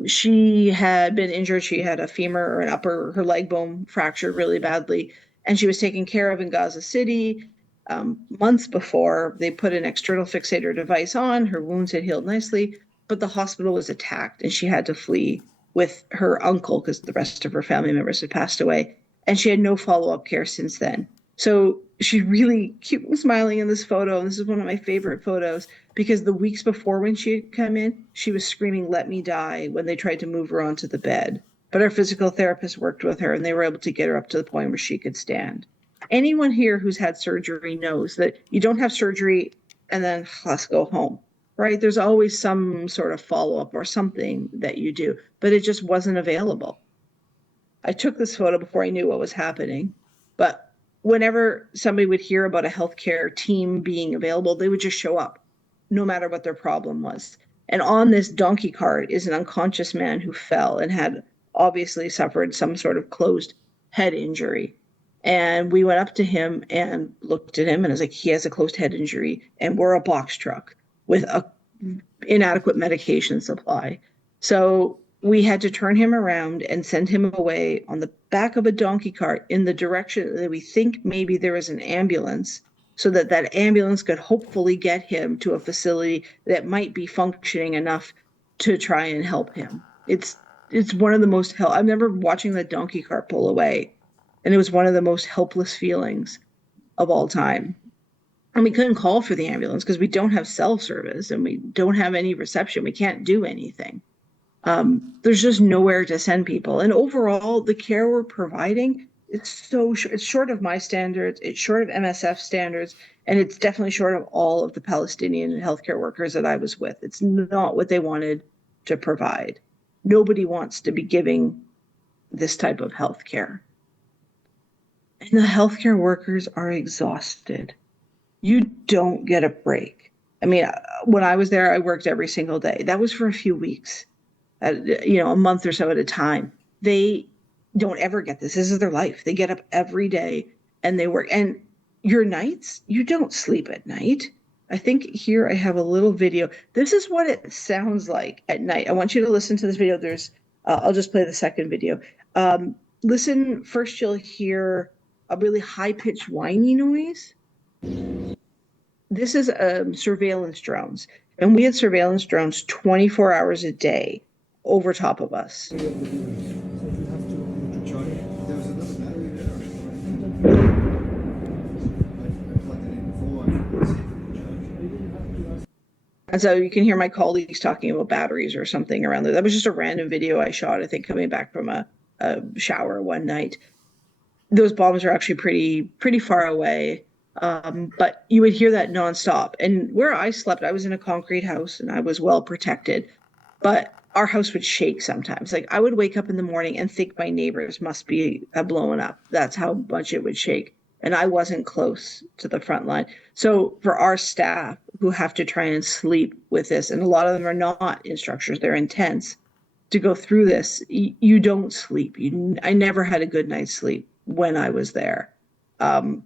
She had been injured. She had a femur or her leg bone fractured really badly, and she was taken care of in Gaza City. Months before, they put an external fixator device on. Her wounds had healed nicely, but the hospital was attacked and she had to flee with her uncle because the rest of her family members had passed away, and she had no follow-up care since then. So she's really cute and smiling in this photo. And this is one of my favorite photos because the weeks before when she had come in, she was screaming, "Let me die," when they tried to move her onto the bed. But our physical therapist worked with her and they were able to get her up to the point where she could stand. Anyone here who's had surgery knows that you don't have surgery and then let's go home, right? There's always some sort of follow-up or something that you do, but it just wasn't available. I took this photo before I knew what was happening, but whenever somebody would hear about a healthcare team being available, they would just show up, no matter what their problem was. And on this donkey cart is an unconscious man who fell and had obviously suffered some sort of closed head injury. And we went up to him and looked at him, and it was like, he has a closed head injury, and we're a box truck with a inadequate medication supply. So we had to turn him around and send him away on the back of a donkey cart in the direction that we think maybe there was an ambulance, so that that ambulance could hopefully get him to a facility that might be functioning enough to try and help him. It's one of the most I remember watching the donkey cart pull away, and it was one of the most helpless feelings of all time. And we couldn't call for the ambulance because we don't have cell service and we don't have any reception. We can't do anything. There's just nowhere to send people. And overall, the care we're providing, it's short of my standards, it's short of MSF standards, and it's definitely short of all of the Palestinian healthcare workers that I was with. It's not what they wanted to provide. Nobody wants to be giving this type of healthcare. And the healthcare workers are exhausted. You don't get a break. I mean, when I was there, I worked every single day. That was for a few weeks, a month or so at a time. They don't ever get this. This is their life. They get up every day and they work. And your nights, you don't sleep at night. I think here I have a little video. This is what it sounds like at night. I want you to listen to this video. I'll just play the second video. Listen, first you'll hear a really high-pitched whiny noise. This is surveillance drones. And we had surveillance drones 24 hours a day over top of us. And so you can hear my colleagues talking about batteries or something around there. That was just a random video I shot, I think, coming back from a shower one night. Those bombs are actually pretty far away, but you would hear that nonstop. And where I slept, I was in a concrete house and I was well protected, but our house would shake sometimes. Like I would wake up in the morning and think my neighbors must be blowing up. That's how much it would shake. And I wasn't close to the front line. So for our staff who have to try and sleep with this, and a lot of them are not instructors, they're intense, to go through this, you don't sleep. I never had a good night's sleep when I was there. Some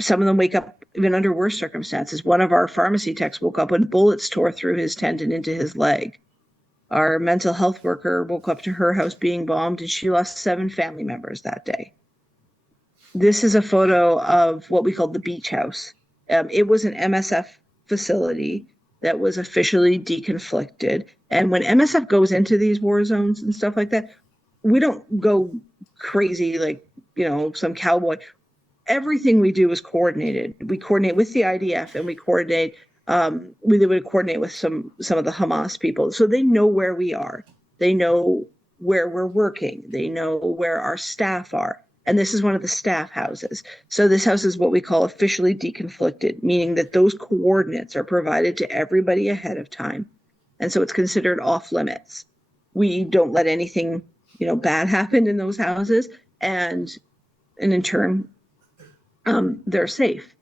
of them wake up even under worse circumstances. One of our pharmacy techs woke up when bullets tore through his tendon into his leg. Our mental health worker woke up to her house being bombed and she lost 7 family members that day. This is a photo of what we called the beach house. It was an MSF facility that was officially deconflicted. And when MSF goes into these war zones and stuff like that, we don't go crazy like, some cowboy. Everything we do is coordinated. We coordinate with the IDF and we coordinate, we would coordinate with some of the Hamas people. So they know where we are. They know where we're working. They know where our staff are. And this is one of the staff houses. So this house is what we call officially deconflicted, meaning that those coordinates are provided to everybody ahead of time. And so it's considered off limits. We don't let anything, bad happen in those houses. And in turn, they're safe.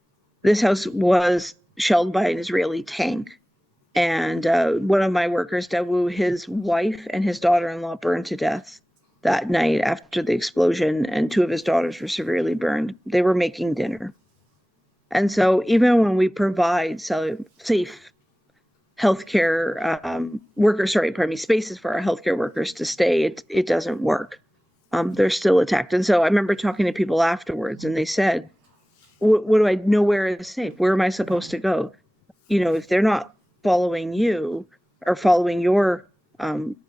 This house was shelled by an Israeli tank. And one of my workers, Dawu, his wife and his daughter-in-law burned to death that night after the explosion, and 2 of his daughters were severely burned. They were making dinner. And so even when we provide safe healthcare spaces for our healthcare workers to stay, it doesn't work. They're still attacked. And so I remember talking to people afterwards and they said, what do I know where is safe? Where am I supposed to go? If they're not following you or following your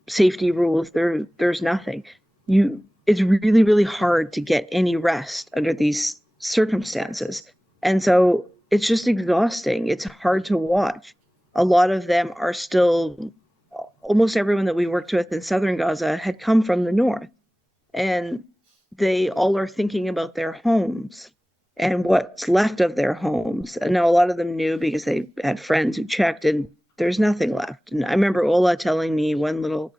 safety rules, there's nothing. It's really, really hard to get any rest under these circumstances. And so it's just exhausting. It's hard to watch. A lot of them are still, almost everyone that we worked with in southern Gaza had come from the north. And they all are thinking about their homes and what's left of their homes. And now a lot of them knew because they had friends who checked and there's nothing left. And I remember Ola telling me, one of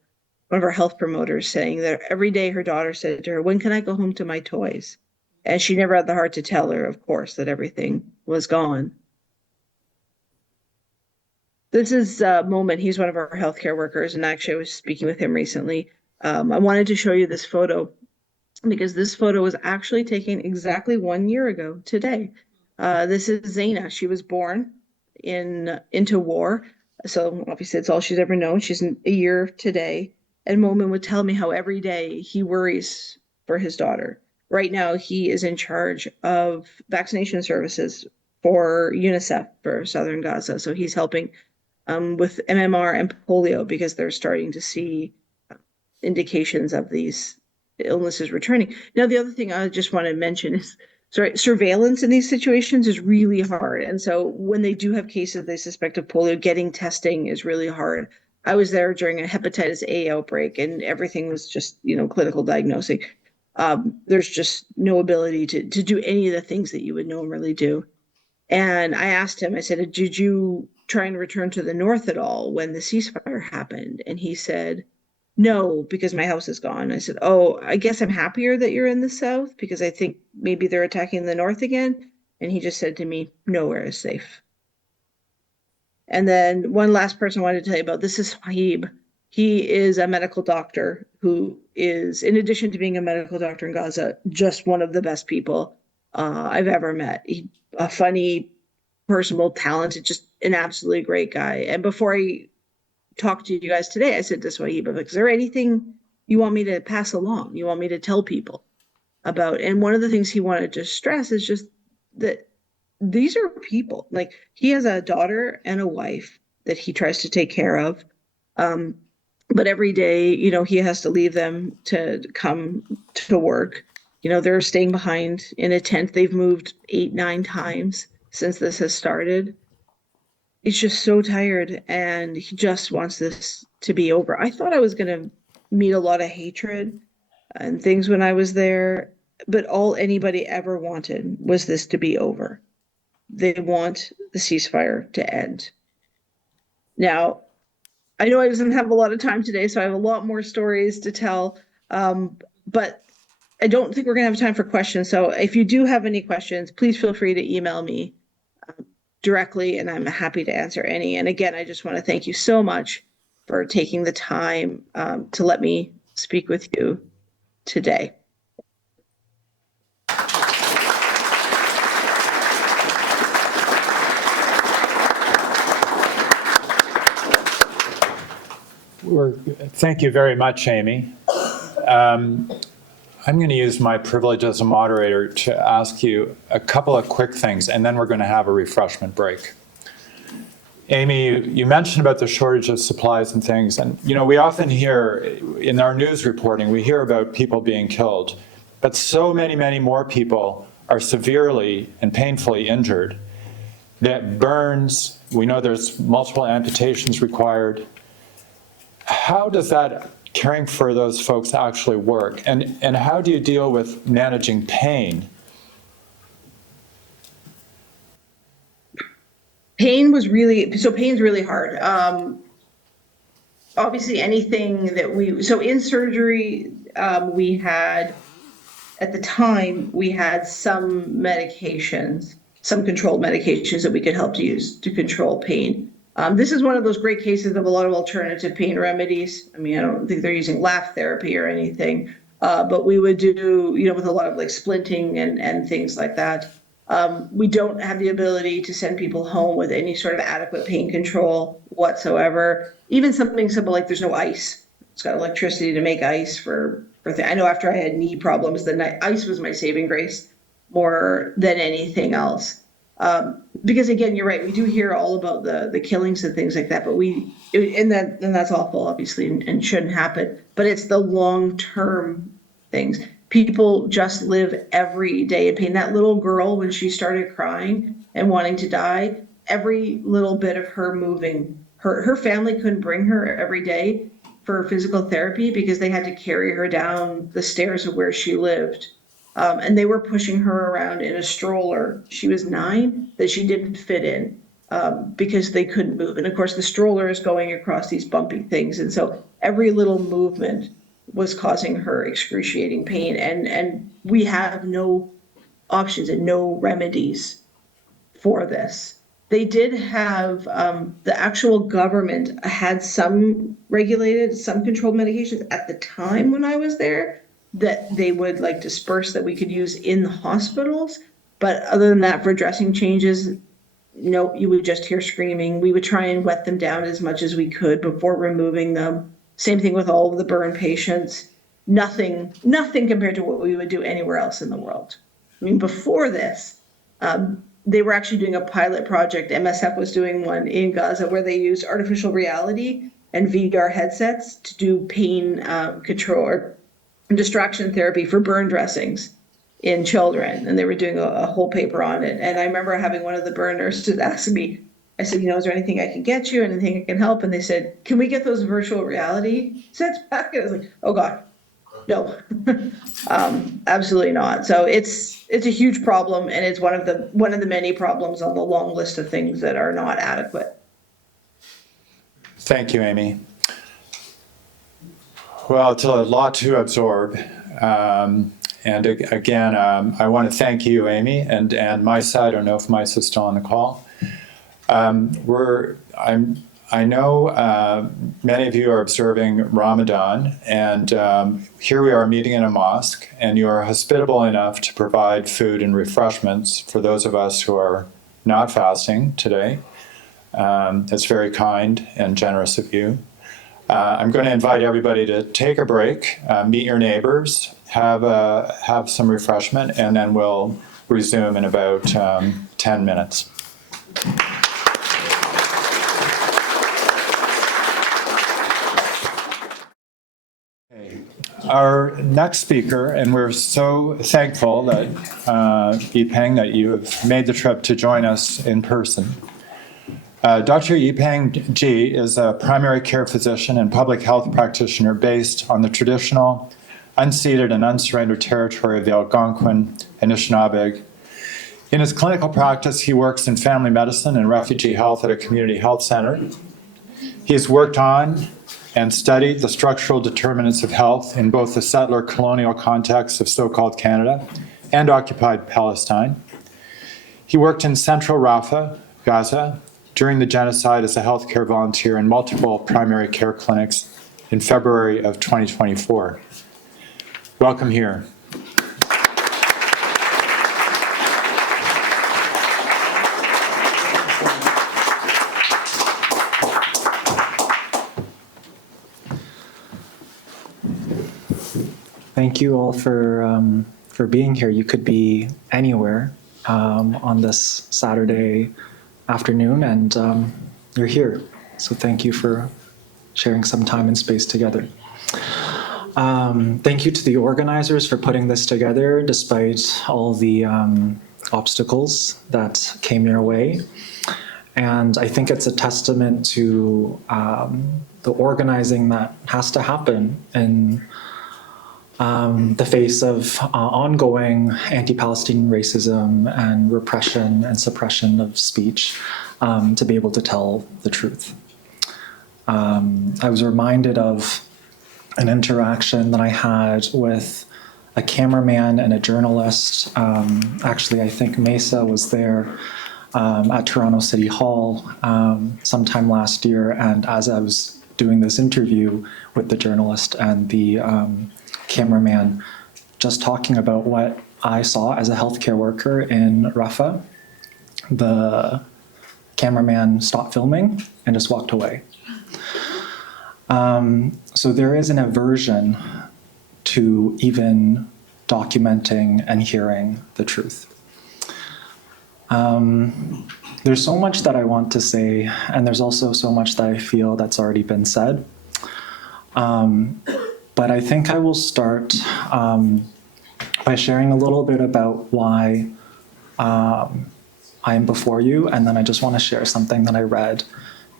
our health promoters, saying that every day her daughter said to her, when can I go home to my toys? And she never had the heart to tell her, of course, that everything was gone. This is Moment. He's one of our healthcare workers. And actually, I was speaking with him recently. I wanted to show you this photo because this photo was actually taken exactly 1 year ago today. This is Zaina. She was born into war. So obviously it's all she's ever known. She's a year today. And Moment would tell me how every day he worries for his daughter. Right now, he is in charge of vaccination services for UNICEF for Southern Gaza. So he's helping with MMR and polio because they're starting to see indications of these illnesses returning. Now, the other thing I just want to mention is, surveillance in these situations is really hard. And so when they do have cases they suspect of polio, getting testing is really hard. I was there during a hepatitis A outbreak, and everything was just, clinical diagnosing. There's just no ability to do any of the things that you would normally do. And I asked him, I said, did you try and return to the north at all when the ceasefire happened? And he said, no, because my house is gone. I said, oh, I guess I'm happier that you're in the south because I think maybe they're attacking the north again. And he just said to me, nowhere is safe. And then one last person I wanted to tell you about, this is Wahib. He is a medical doctor who is, in addition to being a medical doctor in Gaza, just one of the best people I've ever met. A funny, personable, talented, just an absolutely great guy. And before I talked to you guys today, I said this way, is there anything you want me to pass along? You want me to tell people about? And one of the things he wanted to stress is just that these are people. Like, he has a daughter and a wife that he tries to take care of. But every day, he has to leave them to come to work. They're staying behind in a tent. They've moved 8-9 times since this has started. He's just so tired, and he just wants this to be over. I thought I was going to meet a lot of hatred and things when I was there, but all anybody ever wanted was this to be over. They want the ceasefire to end. Now, I know I doesn't have a lot of time today, so I have a lot more stories to tell, but I don't think we're going to have time for questions. So if you do have any questions, please feel free to email me directly, and I'm happy to answer any. And again, I just want to thank you so much for taking the time to let me speak with you today. Thank you very much, Amy. I'm going to use my privilege as a moderator to ask you a couple of quick things, and then we're going to have a refreshment break. Amy, you mentioned about the shortage of supplies and things, and we often hear in our news reporting, we hear about people being killed, but so many more people are severely and painfully injured. That burns, we know there's multiple amputations required. How does that caring for those folks actually work? And how do you deal with managing pain? Pain's really hard. Obviously anything that so in surgery, we had, at the time, we had some medications, some controlled medications that we could help to use to control pain. This is one of those great cases of a lot of alternative pain remedies. I mean, I don't think they're using laugh therapy or anything, but we would do, with a lot of like splinting and things like that. We don't have the ability to send people home with any sort of adequate pain control whatsoever. Even something simple like there's no ice. It's got electricity to make ice for I know after I had knee problems, the ice was my saving grace more than anything else. Because again, you're right, we do hear all about the killings and things like that, but and that's awful, obviously, and shouldn't happen. But it's the long-term things. People just live every day in pain. That little girl, when she started crying and wanting to die, every little bit of her moving, her family couldn't bring her every day for physical therapy because they had to carry her down the stairs of where she lived. And they were pushing her around in a stroller. She was 9 that she didn't fit in because they couldn't move. And of course, the stroller is going across these bumpy things. And so every little movement was causing her excruciating pain. And we have no options and no remedies for this. They did have, the actual government had some regulated, some controlled medications at the time when I was there that they would like disperse that we could use in the hospitals. But other than that, for dressing changes, no, you would just hear screaming. We would try and wet them down as much as we could before removing them. Same thing with all of the burn patients. Nothing compared to what we would do anywhere else in the world. I mean, before this, they were actually doing a pilot project. MSF was doing one in Gaza where they used artificial reality and VR headsets to do pain control or distraction therapy for burn dressings in children. And they were doing a whole paper on it. And I remember having one of the burn nurses ask me, I said, is there anything I can get you? Anything I can help? And they said, can we get those virtual reality sets back? And I was like, oh God, no, absolutely not. So it's a huge problem, and it's one of the many problems on the long list of things that are not adequate. Thank you, Amy. Well, it's a lot to absorb. And again, I want to thank you, Amy, and Maisa. I don't know if Maisa's still on the call. I know many of you are observing Ramadan, and here we are meeting in a mosque, and you are hospitable enough to provide food and refreshments for those of us who are not fasting today. It's very kind and generous of you. I'm going to invite everybody to take a break, meet your neighbors, have some refreshment, and then we'll resume in about 10 minutes. Our next speaker, and we're so thankful that Yipeng, that you have made the trip to join us in person. Dr. Yipeng Ji is a primary care physician and public health practitioner based on the traditional, unceded and unsurrendered territory of the Algonquin and Anishinaabe. In his clinical practice, he works in family medicine and refugee health at a community health center. He's worked on and studied the structural determinants of health in both the settler colonial context of so-called Canada and occupied Palestine. He worked in central Rafah, Gaza, during the genocide as a healthcare volunteer in multiple primary care clinics in February of 2024. Welcome here. Thank you all for being here. You could be anywhere on this Saturday afternoon, and you're here. So thank you for sharing some time and space together. Thank you to the organizers for putting this together, despite all the obstacles that came your way. And I think it's a testament to the organizing that has to happen in the face of ongoing anti-Palestinian racism and repression and suppression of speech, to be able to tell the truth. I was reminded of an interaction that I had with a cameraman and a journalist. Actually, I think Mesa was there at Toronto City Hall sometime last year, and as I was doing this interview with the journalist and the cameraman, just talking about what I saw as a healthcare worker in Rafah, the cameraman stopped filming and just walked away. So there is an aversion to even documenting and hearing the truth. There's so much that I want to say, and there's also so much that I feel that's already been said. But I think I will start by sharing a little bit about why I'm before you, and then I just want to share something that I read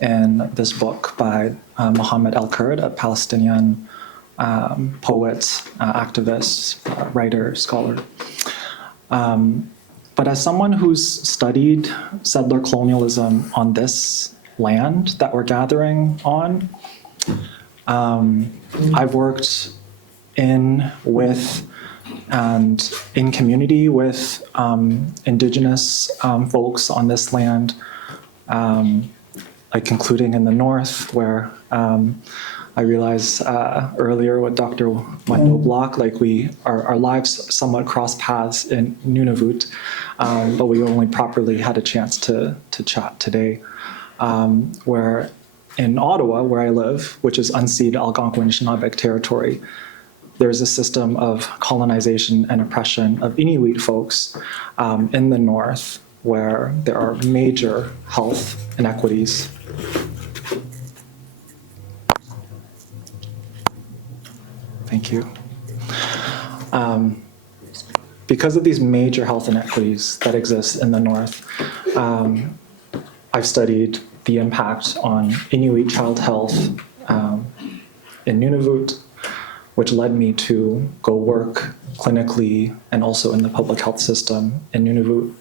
in this book by Mohammed El-Kurd, a Palestinian poet, activist, writer, scholar. But as someone who's studied settler colonialism on this land that we're gathering on, I've worked in, with, and in community with Indigenous folks on this land, like including in the north, where I realized earlier with Dr. Wendell Block, like our lives somewhat cross paths in Nunavut, but we only properly had a chance to chat today. Where in Ottawa, where I live, which is unceded Algonquin Anishinaabe territory, there's a system of colonization and oppression of Inuit folks in the north, where there are major health inequities. Thank you. Because of these major health inequities that exist in the north, I've studied the impact on Inuit child health in Nunavut, which led me to go work clinically and also in the public health system in Nunavut.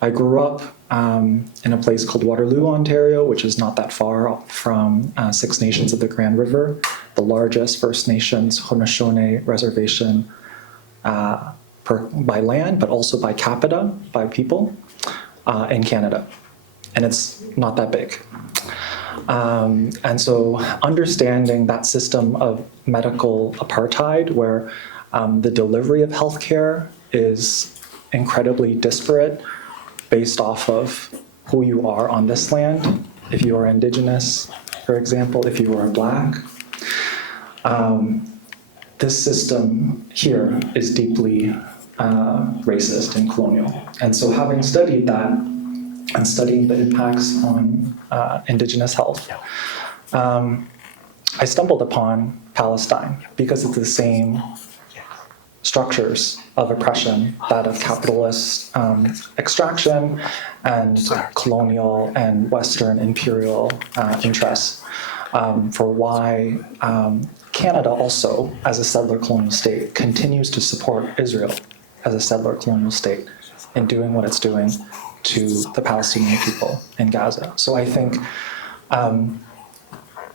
I grew up in a place called Waterloo, Ontario, which is not that far from Six Nations of the Grand River, the largest First Nations Haudenosaunee reservation by land, but also by capita, by people, in Canada. And it's not that big. And so understanding that system of medical apartheid, where the delivery of healthcare is incredibly disparate based off of who you are on this land, if you are Indigenous, for example, if you are Black. This system here is deeply racist and colonial. And so having studied that and studying the impacts on Indigenous health, I stumbled upon Palestine because it's the same structures of oppression, that of capitalist extraction and colonial and Western imperial interests, for why Canada also, as a settler colonial state, continues to support Israel as a settler colonial state in doing what it's doing to the Palestinian people in Gaza. So I think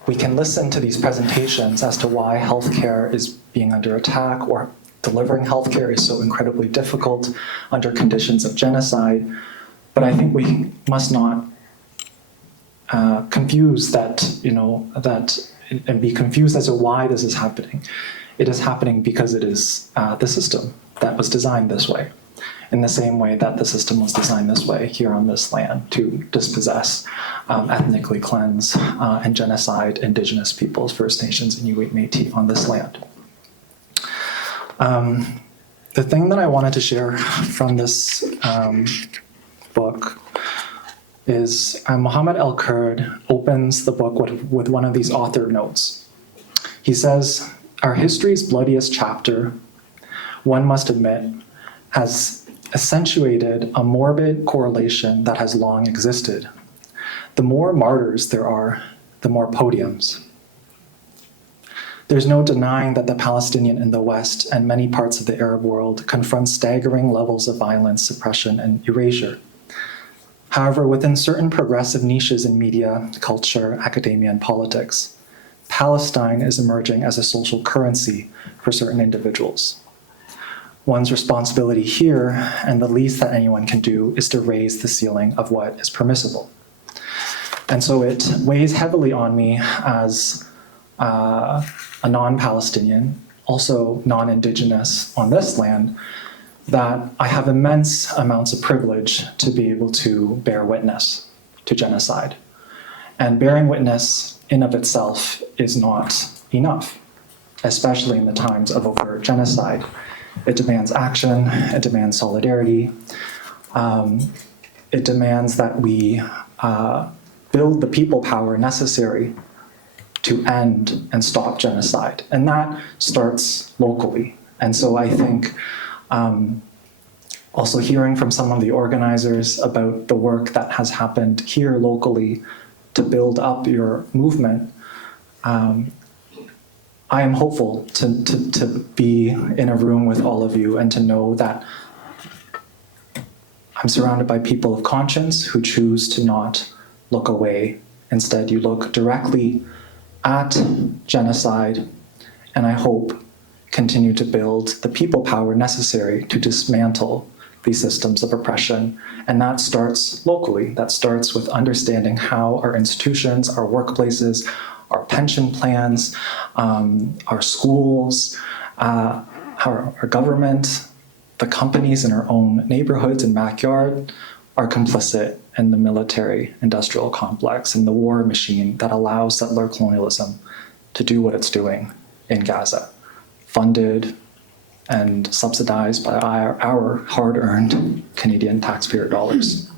we can listen to these presentations as to why healthcare is being under attack, or delivering healthcare is so incredibly difficult under conditions of genocide. But I think we must not confuse that, and be confused as to why this is happening. It is happening because it is the system that was designed this way, in the same way that the system was designed this way here on this land to dispossess, ethnically cleanse, and genocide Indigenous peoples, First Nations, Inuit, Métis on this land. The thing that I wanted to share from this book is Mohammed El-Kurd opens the book with one of these author notes. He says, "Our history's bloodiest chapter, one must admit, has accentuated a morbid correlation that has long existed. The more martyrs there are, the more podiums. There's no denying that the Palestinian in the West and many parts of the Arab world confront staggering levels of violence, suppression, and erasure. However, within certain progressive niches in media, culture, academia, and politics, Palestine is emerging as a social currency for certain individuals. One's responsibility here, and the least that anyone can do, is to raise the ceiling of what is permissible." And so it weighs heavily on me as a non-Palestinian, also non-Indigenous on this land, that I have immense amounts of privilege to be able to bear witness to genocide. And bearing witness in of itself is not enough, especially in the times of overt genocide. It demands action, it demands solidarity, it demands that we build the people power necessary to end and stop genocide. And that starts locally. And so I think also hearing from some of the organizers about the work that has happened here locally to build up your movement, I am hopeful to be in a room with all of you and to know that I'm surrounded by people of conscience who choose to not look away. Instead, you look directly at genocide, and I hope continue to build the people power necessary to dismantle these systems of oppression. And that starts locally. That starts with understanding how our institutions, our workplaces, our pension plans, our schools, our government, the companies in our own neighborhoods and backyard are complicit in the military-industrial complex and the war machine that allows settler colonialism to do what it's doing in Gaza, funded and subsidized by our hard-earned Canadian taxpayer dollars.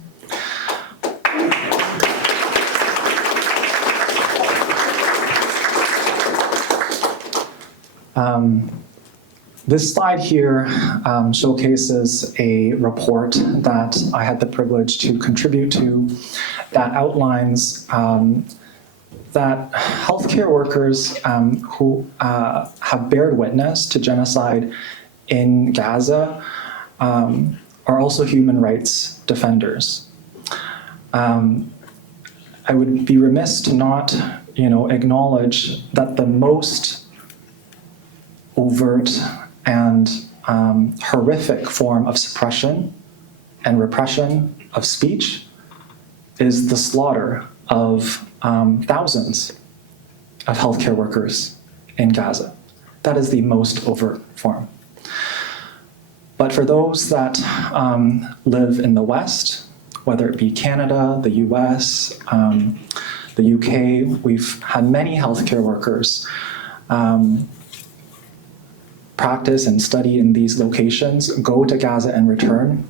This slide here showcases a report that I had the privilege to contribute to that outlines that healthcare workers who have bared witness to genocide in Gaza are also human rights defenders. I would be remiss to not, acknowledge that the most overt and horrific form of suppression and repression of speech is the slaughter of thousands of healthcare workers in Gaza. That is the most overt form. But for those that live in the West, whether it be Canada, the US, the UK, we've had many healthcare workers practice and study in these locations, go to Gaza and return,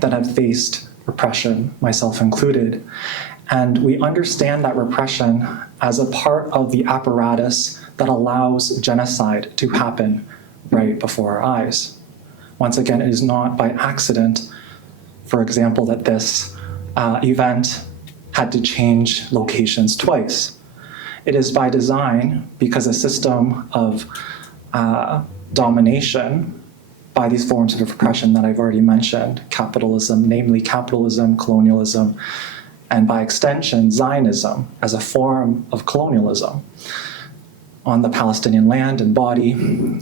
that have faced repression, myself included. And we understand that repression as a part of the apparatus that allows genocide to happen right before our eyes. Once again, it is not by accident, for example, that this event had to change locations twice. It is by design because a system of domination by these forms of repression that I've already mentioned, capitalism, namely capitalism, colonialism, and by extension, Zionism as a form of colonialism on the Palestinian land and body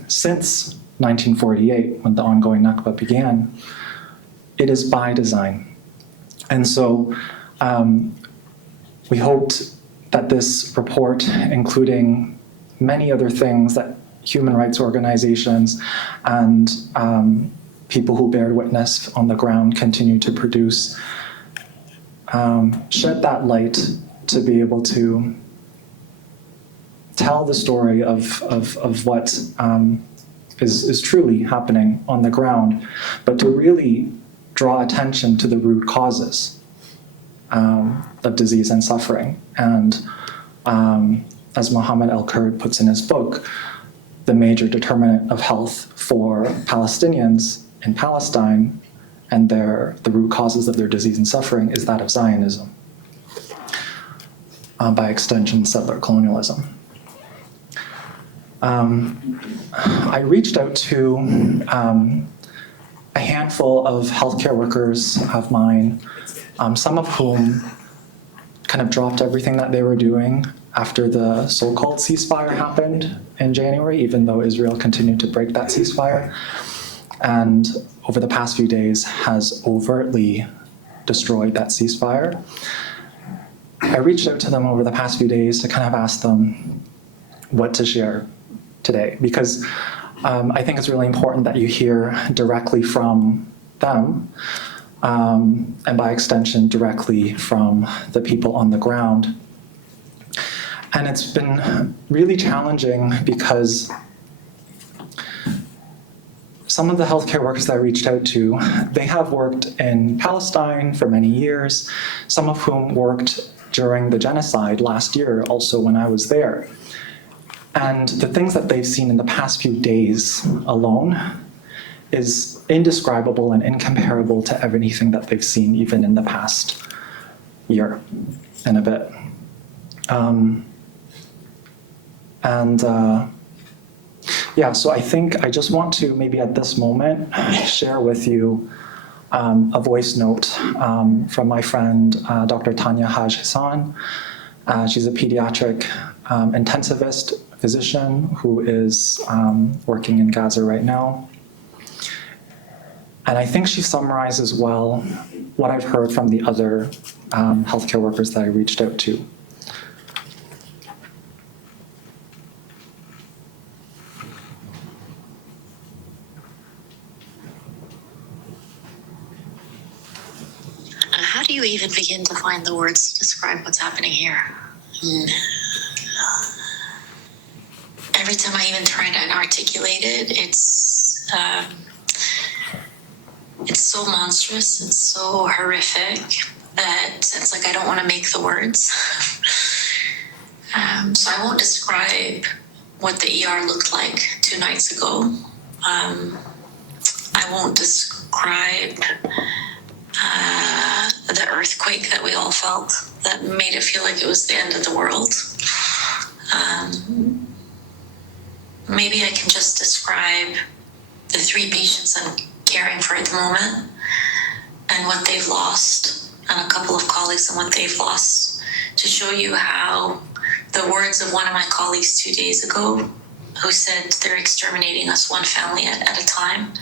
since 1948, when the ongoing Nakba began, it is by design. And so we hoped that this report, including many other things that human rights organizations and people who bear witness on the ground continue to produce, shed that light to be able to tell the story of what is truly happening on the ground, but to really draw attention to the root causes of disease and suffering. And as Mohammed El-Kurd puts in his book, the major determinant of health for Palestinians in Palestine and the root causes of their disease and suffering is that of Zionism, by extension, settler colonialism. I reached out to a handful of healthcare workers of mine, some of whom kind of dropped everything that they were doing after the so-called ceasefire happened in January, even though Israel continued to break that ceasefire, and over the past few days has overtly destroyed that ceasefire. I reached out to them over the past few days to kind of ask them what to share today, because I think it's really important that you hear directly from them, and by extension, directly from the people on the ground. And it's been really challenging because some of the healthcare workers that I reached out to, they have worked in Palestine for many years, some of whom worked during the genocide last year, also when I was there. And the things that they've seen in the past few days alone is indescribable and incomparable to anything that they've seen even in the past year and a bit. So I think I just want to maybe at this moment share with you a voice note from my friend, Dr. Tanya Haj Hassan. She's a pediatric intensivist physician who is working in Gaza right now. And I think she summarizes well what I've heard from the other healthcare workers that I reached out to. How do you even begin to find the words to describe what's happening here? Every time I even try to articulate it, it's so monstrous, it's so horrific that it's like I don't want to make the words. So I won't describe what the ER looked like 2 nights ago. I won't describe the earthquake that we all felt that made it feel like it was the end of the world. Maybe I can just describe the 3 patients I'm caring for at the moment and what they've lost, and a couple of colleagues and what they've lost, to show you how the words of one of my colleagues 2 days ago, who said they're exterminating us one family at a time,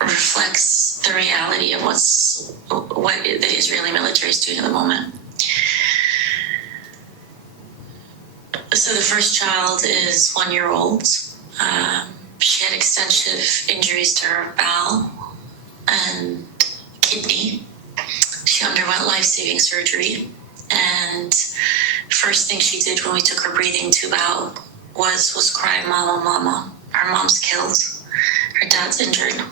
reflects the reality of what the Israeli military is doing at the moment. So the first child is 1-year-old. She had extensive injuries to her bowel and kidney. She underwent life-saving surgery, and first thing she did when we took her breathing tube out was cry, "Mama, mama." Her mom's killed. Her dad's injured.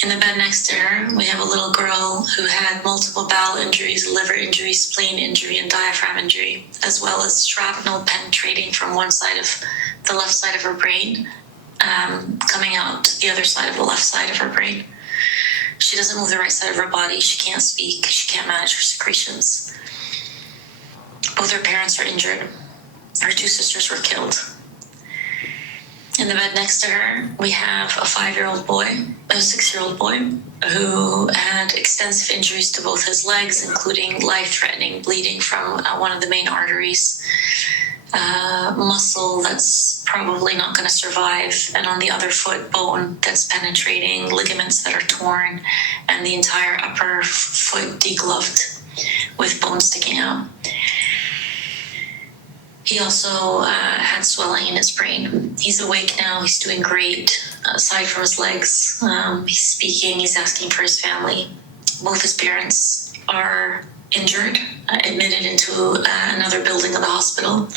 In the bed next to her, we have a little girl who had multiple bowel injuries, liver injury, spleen injury, and diaphragm injury, as well as shrapnel penetrating from one side of the left side of her brain, coming out the other side of the left side of her brain. She doesn't move the right side of her body. She can't speak. She can't manage her secretions. Both her parents are injured. Her 2 sisters were killed. In the bed next to her, we have a 6-year-old boy, who had extensive injuries to both his legs, including life-threatening bleeding from one of the main arteries, muscle that's probably not going to survive, and on the other foot, bone that's penetrating, ligaments that are torn, and the entire upper foot degloved with bone sticking out. He also had swelling in his brain. He's awake now. He's doing great. Aside from his legs, he's speaking. He's asking for his family. Both his parents are injured, admitted into another building of the hospital.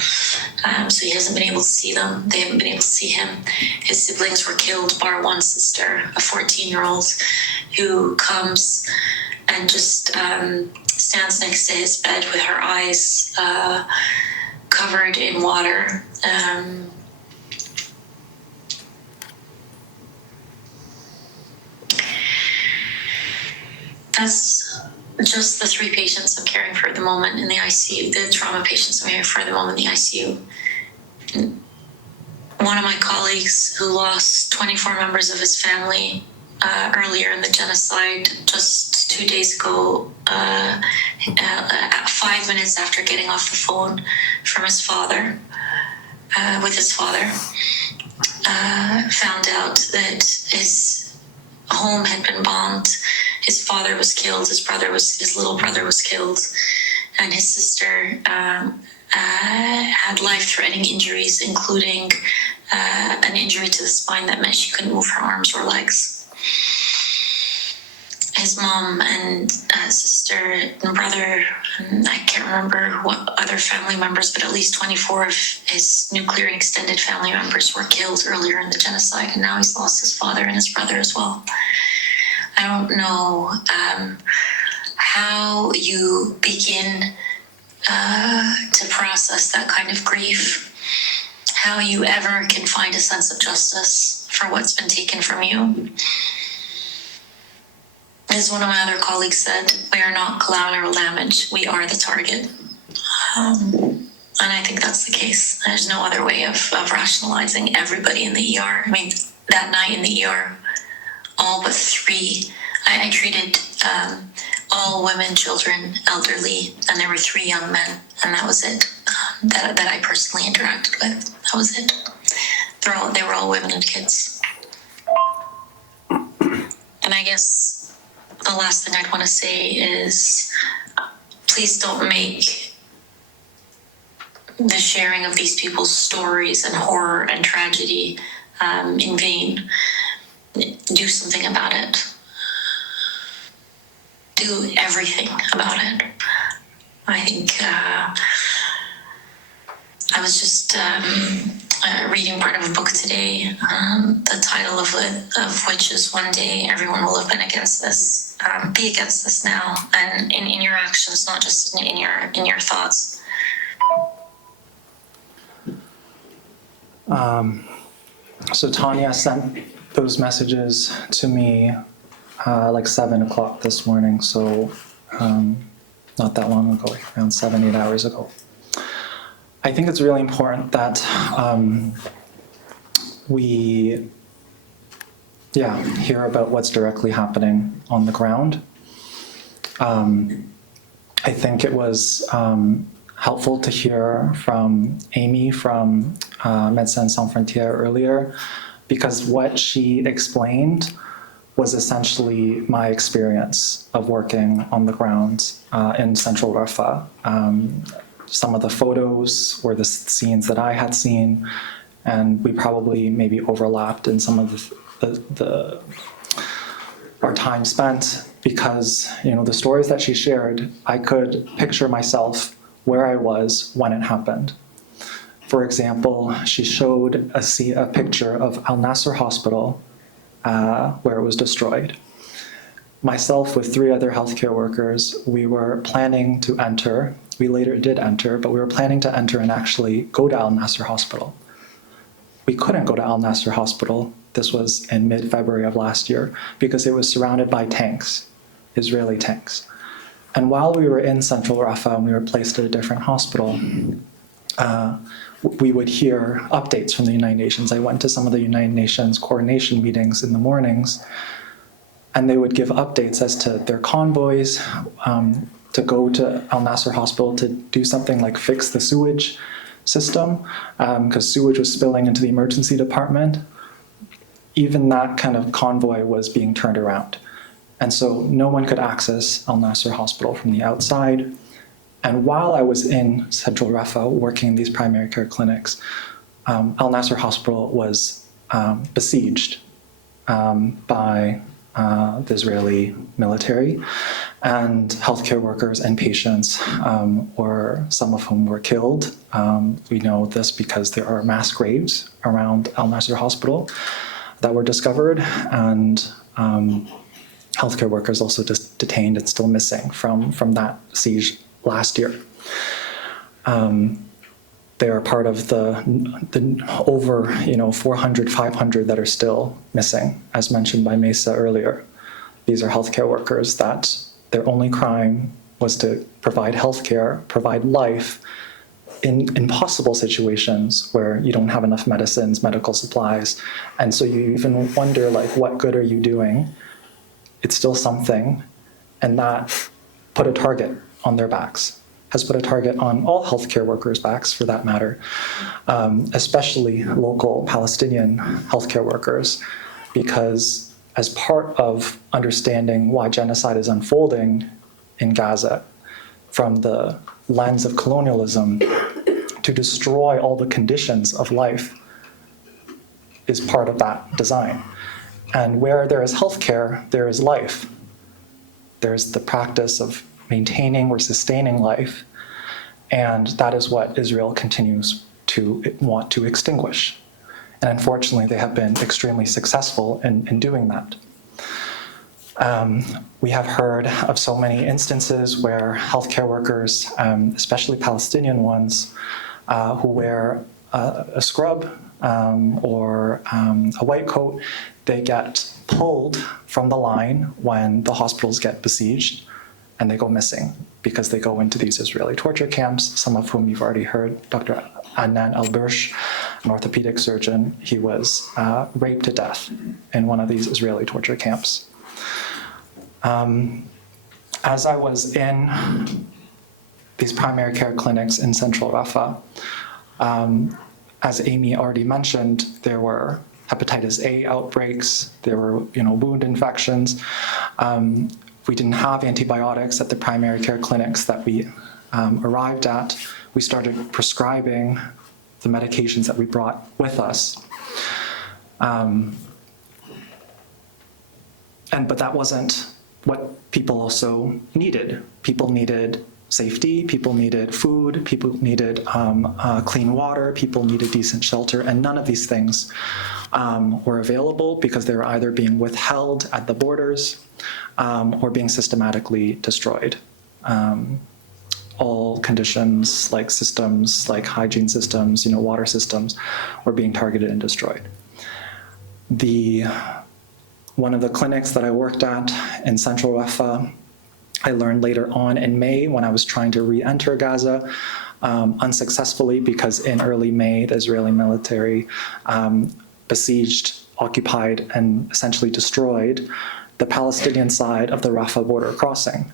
So he hasn't been able to see them. They haven't been able to see him. His siblings were killed, bar one sister, a 14-year-old, who comes and just stands next to his bed with her eyes covered in water. That's just the 3 patients I'm caring for at the moment in the ICU, the trauma patients I'm caring for at the moment in the ICU. One of my colleagues who lost 24 members of his family earlier in the genocide, just 2 days ago, 5 minutes after getting off the phone from his father, with his father, found out that his home had been bombed. His father was killed. His little brother was killed, and his sister had life-threatening injuries, including an injury to the spine that meant she couldn't move her arms or legs. His mom and sister and brother, and I can't remember what other family members, but at least 24 of his nuclear and extended family members were killed earlier in the genocide, and now he's lost his father and his brother as well. I don't know how you begin to process that kind of grief, how you ever can find a sense of justice for what's been taken from you. As one of my other colleagues said, we are not collateral damage, we are the target. And I think that's the case. There's no other way of rationalizing everybody in the ER. I mean, that night in the ER, all but 3, I treated all women, children, elderly, and there were 3 young men, and that was it, that I personally interacted with. That was it. They were all women and kids. And I guess the last thing I'd want to say is, please don't make the sharing of these people's stories and horror and tragedy in vain. Do something about it. Do everything about it. I think I was just reading part of a book today, the title of which is "One Day Everyone Will Have Been Against This." Be against this now, and in your actions, not just in your thoughts. So Tanya sent those messages to me like 7 o'clock this morning, so not that long ago, around 7-8 hours ago. I think it's really important that we hear about what's directly happening on the ground. I think it was helpful to hear from Amy from Médecins Sans Frontières earlier, because what she explained was essentially my experience of working on the ground in Central Rafah. Some of the photos were the scenes that I had seen, and we probably maybe overlapped in some of our time spent, because the stories that she shared, I could picture myself where I was when it happened. For example, she showed a picture of Al Nasser Hospital where it was destroyed. Myself with 3 other healthcare workers, we were planning to enter. We later did enter, but we were planning to enter and actually go to Al Nasser Hospital. We couldn't go to Al Nasser Hospital. This was in mid-February of last year, because it was surrounded by tanks, Israeli tanks. And while we were in Central Rafah and we were placed at a different hospital, we would hear updates from the United Nations. I went to some of the United Nations coordination meetings in the mornings, and they would give updates as to their convoys to go to Al Nasser Hospital to do something like fix the sewage system, because sewage was spilling into the emergency department. Even that kind of convoy was being turned around. And so no one could access Al Nasser Hospital from the outside. And while I was in Central Rafah working in these primary care clinics, Al Nasser Hospital was besieged by the Israeli military, and healthcare workers and patients, some of whom were killed. We know this because there are mass graves around Al Nasser Hospital that were discovered, and healthcare workers also just detained and still missing from that siege last year. They are part of the over 400, 500 that are still missing, as mentioned by Mesa earlier. These are healthcare workers that their only crime was to provide healthcare, provide life in impossible situations where you don't have enough medicines, medical supplies, and so you even wonder, like, what good are you doing? It's still something, and that put a target on their backs, has put a target on all healthcare workers' backs, for that matter, especially local Palestinian healthcare workers, because as part of understanding why genocide is unfolding in Gaza from the lens of colonialism, to destroy all the conditions of life is part of that design. And where there is healthcare, there is life. There's the practice of maintaining or sustaining life, and that is what Israel continues to want to extinguish. And unfortunately, they have been extremely successful in doing that. We have heard of so many instances where healthcare workers, especially Palestinian ones, who wear a scrub or a white coat, they get pulled from the line when the hospitals get besieged, and they go missing because they go into these Israeli torture camps, some of whom you've already heard. Dr. Adnan Al-Bursh, an orthopedic surgeon, he was raped to death in one of these Israeli torture camps. As I was in these primary care clinics in Central Rafah, as Amy already mentioned, there were hepatitis A outbreaks, there were wound infections. We didn't have antibiotics at the primary care clinics that we arrived at. We started prescribing the medications that we brought with us. But that wasn't what people also needed. People needed safety, people needed food, people needed clean water, people needed decent shelter, and none of these things were available because they were either being withheld at the borders or being systematically destroyed. all conditions like systems, like hygiene systems, water systems were being targeted and destroyed. One of the clinics that I worked at in central Rafah, I learned later on in May when I was trying to re-enter Gaza, unsuccessfully, because in early May, the Israeli military besieged, occupied, and essentially destroyed the Palestinian side of the Rafah border crossing,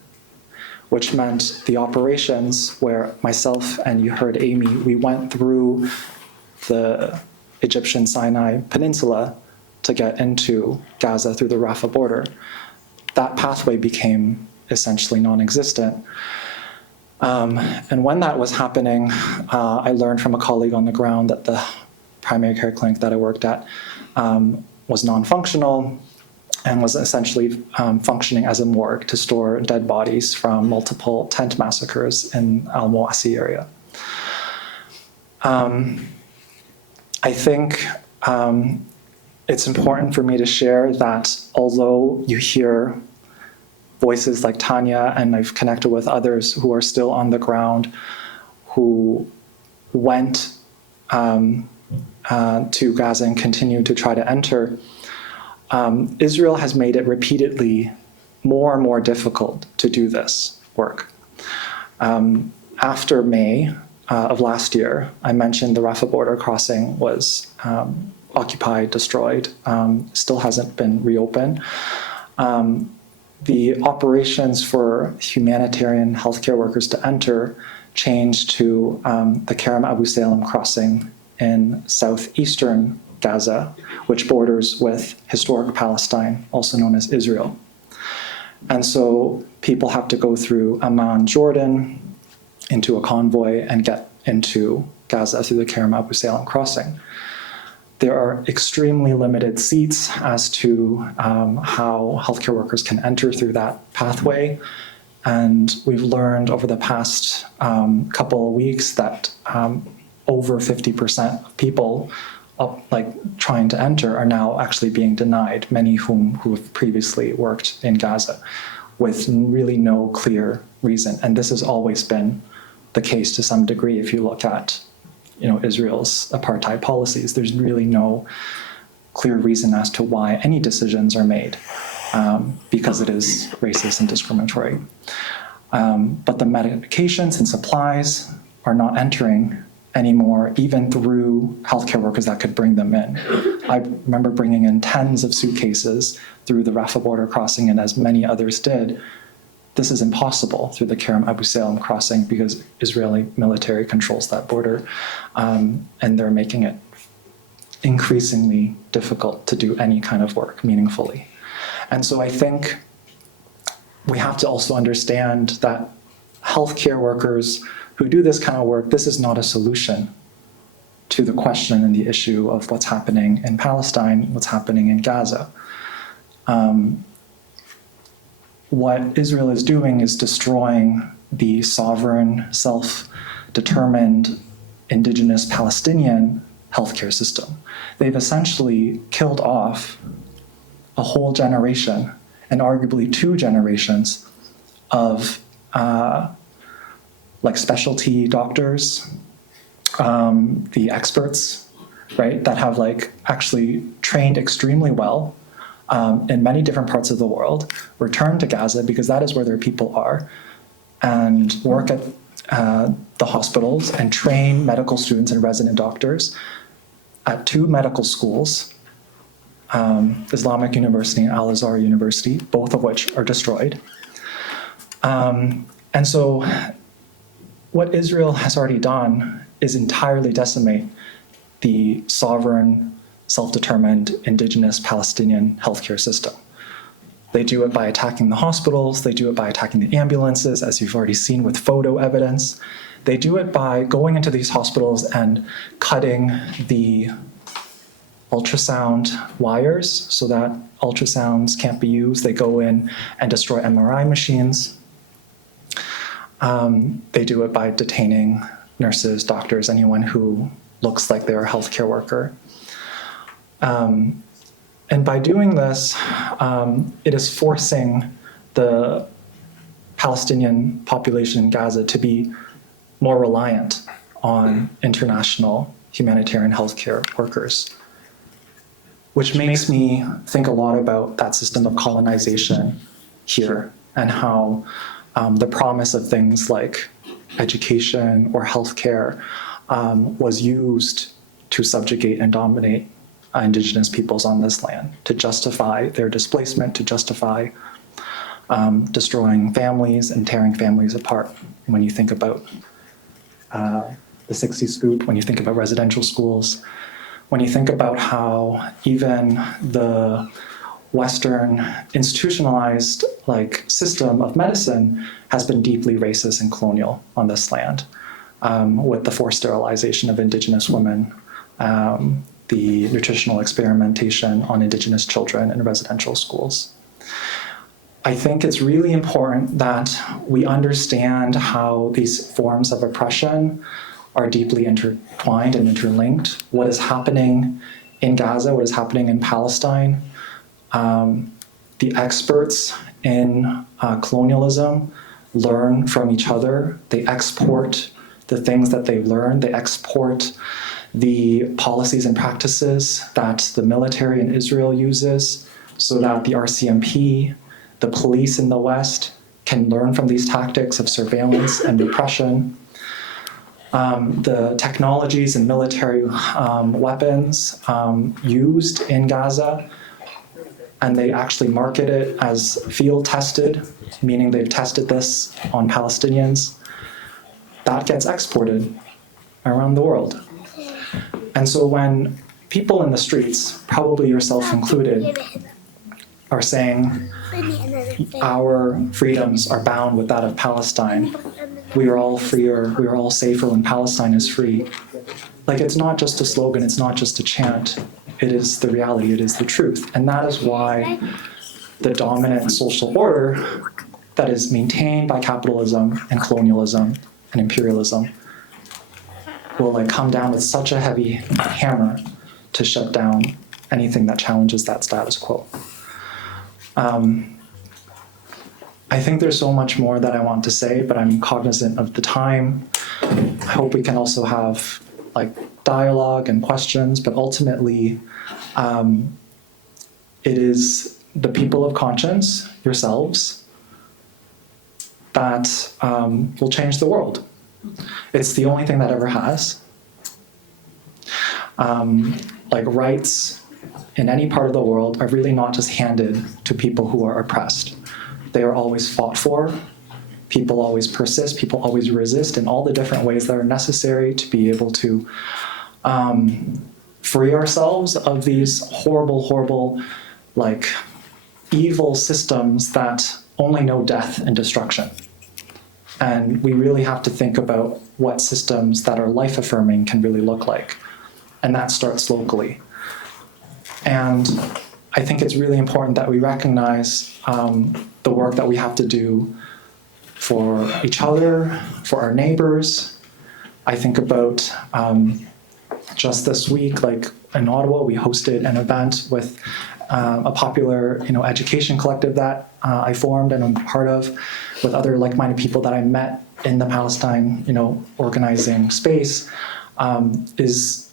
which meant the operations where myself and you heard Amy, we went through the Egyptian Sinai Peninsula to get into Gaza through the Rafah border. That pathway became essentially non-existent. And when that was happening, I learned from a colleague on the ground that the primary care clinic that I worked at was non-functional and was essentially functioning as a morgue to store dead bodies from multiple tent massacres in Al-Mawasi area. I think it's important for me to share that although you hear voices like Tanya, and I've connected with others who are still on the ground, who went to Gaza and continue to try to enter, Israel has made it repeatedly more and more difficult to do this work. After May of last year, I mentioned the Rafah border crossing was occupied, destroyed, still hasn't been reopened. The operations for humanitarian healthcare workers to enter changed to the Kerem Abu Salem crossing in southeastern Gaza, which borders with historic Palestine, also known as Israel. And so people have to go through Amman, Jordan, into a convoy and get into Gaza through the Kerem Abu Salem crossing. There are extremely limited seats as to how healthcare workers can enter through that pathway. And we've learned over the past couple of weeks that over 50% of people trying to enter are now actually being denied, many who have previously worked in Gaza, with really no clear reason. And this has always been the case to some degree if you look at Israel's apartheid policies. There's really no clear reason as to why any decisions are made, because it is racist and discriminatory. But the medications and supplies are not entering anymore, even through healthcare workers that could bring them in. I remember bringing in tens of suitcases through the Rafah border crossing, and as many others did. This is impossible through the Kerem Abu Salem crossing because Israeli military controls that border, and they're making it increasingly difficult to do any kind of work meaningfully. And so I think we have to also understand that healthcare workers who do this kind of work, this is not a solution to the question and the issue of what's happening in Palestine, what's happening in Gaza. What Israel is doing is destroying the sovereign, self-determined, indigenous Palestinian healthcare system. They've essentially killed off a whole generation, and arguably 2 generations, of specialty doctors, the experts, right, that have actually trained extremely well in many different parts of the world, return to Gaza because that is where their people are, and work at the hospitals and train medical students and resident doctors at 2 medical schools, Islamic University and Al-Azhar University, both of which are destroyed. And so what Israel has already done is entirely decimate the sovereign, self-determined, indigenous Palestinian healthcare system. They do it by attacking the hospitals, they do it by attacking the ambulances, as you've already seen with photo evidence. They do it by going into these hospitals and cutting the ultrasound wires so that ultrasounds can't be used. They go in and destroy MRI machines. They do it by detaining nurses, doctors, anyone who looks like they're a healthcare worker. And by doing this, it is forcing the Palestinian population in Gaza to be more reliant on international humanitarian healthcare workers, which makes me think a lot about that system of colonization here and how the promise of things like education or healthcare was used to subjugate and dominate Indigenous peoples on this land, to justify their displacement, to justify destroying families and tearing families apart. When you think about the 60s scoop, when you think about residential schools, when you think about how even the Western institutionalized system of medicine has been deeply racist and colonial on this land, with the forced sterilization of Indigenous women, the nutritional experimentation on Indigenous children in residential schools. I think it's really important that we understand how these forms of oppression are deeply intertwined and interlinked. What is happening in Gaza, what is happening in Palestine, the experts in colonialism learn from each other. They export the things that they've learned. They export the policies and practices that the military in Israel uses so that the RCMP, the police in the West, can learn from these tactics of surveillance and repression. The technologies and military weapons used in Gaza, and they actually market it as field tested, meaning they've tested this on Palestinians, that gets exported around the world. And so when people in the streets, probably yourself included, are saying our freedoms are bound with that of Palestine, we are all freer, we are all safer when Palestine is free. It's not just a slogan, it's not just a chant, it is the reality, it is the truth. And that is why the dominant social order that is maintained by capitalism and colonialism and imperialism will come down with such a heavy hammer to shut down anything that challenges that status quo. I think there's so much more that I want to say, but I'm cognizant of the time. I hope we can also have dialogue and questions, but ultimately it is the people of conscience, yourselves, that will change the world. It's the only thing that ever has. Rights in any part of the world are really not just handed to people who are oppressed. They are always fought for. People always persist. People always resist in all the different ways that are necessary to be able to free ourselves of these horrible, horrible, evil systems that only know death and destruction. And we really have to think about what systems that are life-affirming can really look like. And that starts locally. And I think it's really important that we recognize the work that we have to do for each other, for our neighbors. I think about just this week, in Ottawa, we hosted an event with a popular, education collective that I formed and I'm part of, with other like-minded people that I met in the Palestine, organizing space, is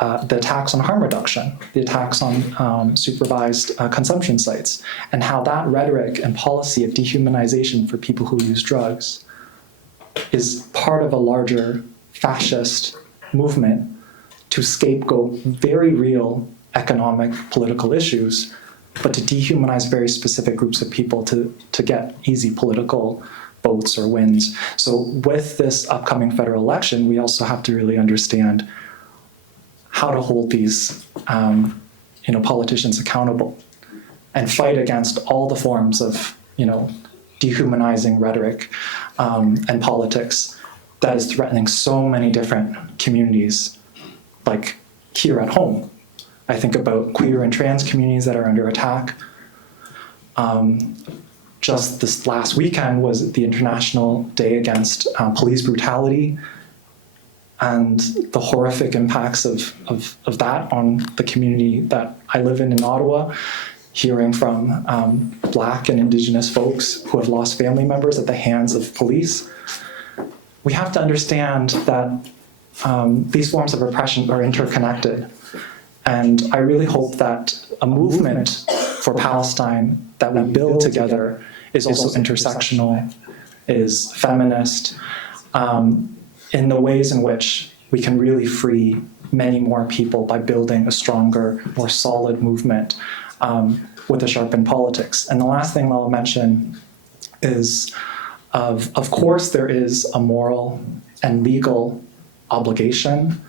the attacks on harm reduction, the attacks on supervised consumption sites, and how that rhetoric and policy of dehumanization for people who use drugs is part of a larger fascist movement to scapegoat very real economic, political issues, but to dehumanize very specific groups of people to get easy political votes or wins. So with this upcoming federal election, we also have to really understand how to hold these politicians accountable and fight against all the forms of dehumanizing rhetoric and politics that is threatening so many different communities, like here at home. I think about queer and trans communities that are under attack. Just this last weekend was the International Day Against Police Brutality, and the horrific impacts of that on the community that I live in Ottawa hearing from Black and Indigenous folks who have lost family members at the hands of police. We have to understand that these forms of oppression are interconnected. And I really hope that a movement for Palestine that we build together is also intersectional, is feminist, in the ways in which we can really free many more people by building a stronger, more solid movement with a sharpened politics. And the last thing I'll mention is, of course, there is a moral and legal obligation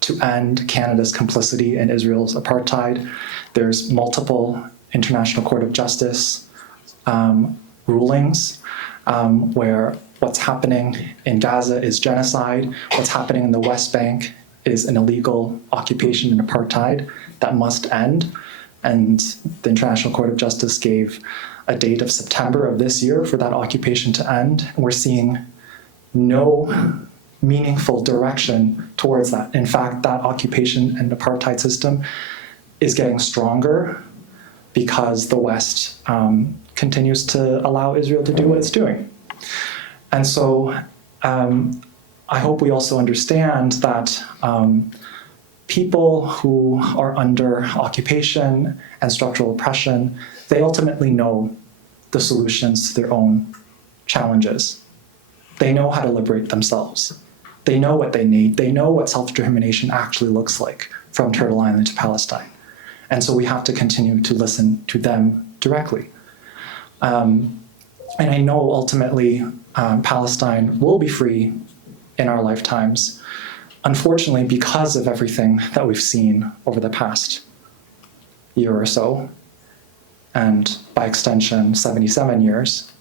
to end Canada's complicity in Israel's apartheid. There's multiple International Court of Justice rulings where what's happening in Gaza is genocide, what's happening in the West Bank is an illegal occupation and apartheid that must end. And the International Court of Justice gave a date of September of this year for that occupation to end. And we're seeing no meaningful direction towards that. In fact, that occupation and apartheid system is getting stronger because the West continues to allow Israel to do what it's doing. And so I hope we also understand that people who are under occupation and structural oppression, they ultimately know the solutions to their own challenges. They know how to liberate themselves. They know what they need. They know what self-determination actually looks like from Turtle Island to Palestine. And so we have to continue to listen to them directly. And I know ultimately Palestine will be free in our lifetimes, unfortunately, because of everything that we've seen over the past year or so, and by extension, 77 years.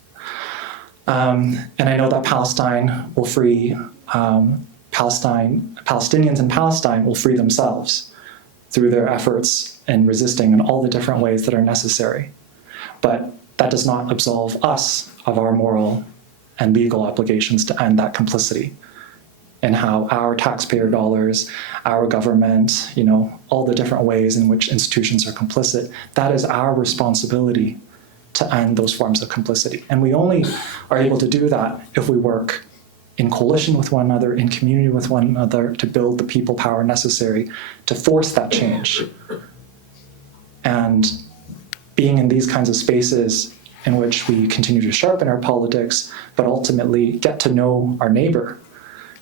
And I know that Palestine will free Palestinians in Palestine will free themselves through their efforts in resisting in all the different ways that are necessary. But that does not absolve us of our moral and legal obligations to end that complicity and how our taxpayer dollars, our government, all the different ways in which institutions are complicit, that is our responsibility to end those forms of complicity. And we only are able to do that if we work in coalition with one another, in community with one another, to build the people power necessary to force that change. And being in these kinds of spaces in which we continue to sharpen our politics, but ultimately get to know our neighbor,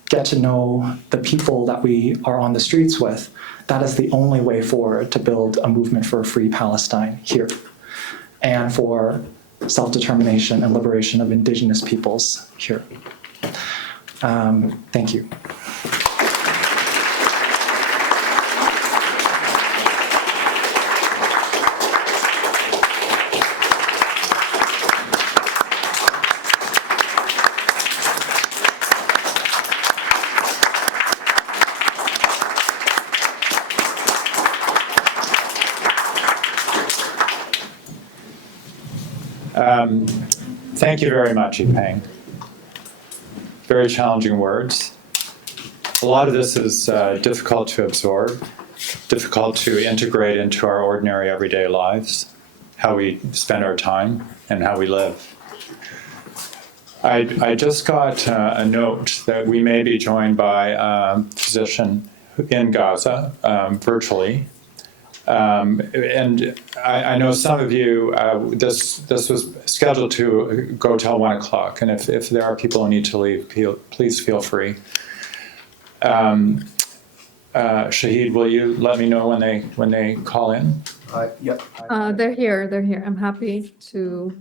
get to know the people that we are on the streets with, that is the only way forward to build a movement for a free Palestine here, and for self-determination and liberation of Indigenous peoples here. Thank you. Thank you very much, Yipeng. Very challenging words. A lot of this is difficult to absorb, difficult to integrate into our ordinary everyday lives, how we spend our time and how we live. I just got a note that we may be joined by a physician in Gaza virtually. And I know some of you, this was scheduled to go till 1 o'clock, and if there are people who need to leave, please feel free. Shahid, will you let me know when they call in? Yep. They're here. I'm happy to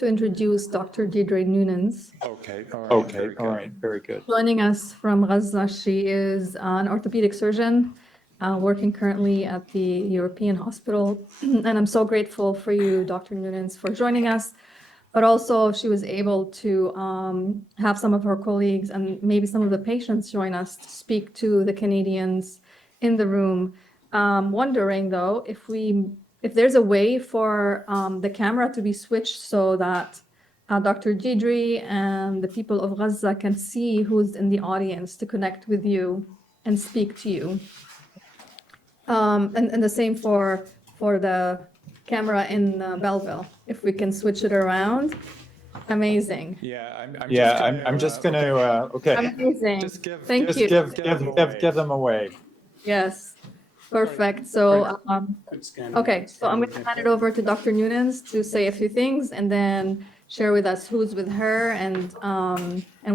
introduce Dr. Deidre Noonans. Okay, all right, very good. Joining us from Gaza, she is an orthopedic surgeon working currently at the European Hospital. And I'm so grateful for you, Dr. Noonans, for joining us. But also she was able to have some of her colleagues and maybe some of the patients join us to speak to the Canadians in the room. Wondering though, if there's a way for the camera to be switched so that Dr. Deidre and the people of Gaza can see who's in the audience to connect with you and speak to you. And the same for the camera in Belleville. If we can switch it around, amazing. I'm just going to, okay. Amazing. Thank Just you. give them away. Yes, perfect. So, okay, so I'm going to hand it over to Dr. Nunez to say a few things and then share with us who's with her and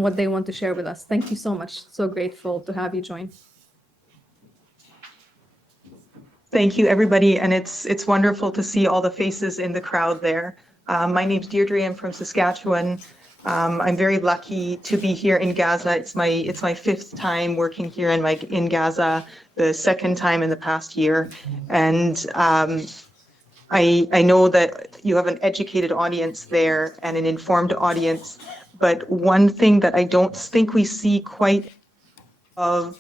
what they want to share with us. Thank you so much. So grateful to have you join. Thank you, everybody, and it's wonderful to see all the faces in the crowd there. My name's Deirdre. I'm from Saskatchewan. I'm very lucky to be here in Gaza. It's my fifth time working here in Gaza, the second time in the past year, and I know that you have an educated audience there and an informed audience. But one thing that I don't think we see quite of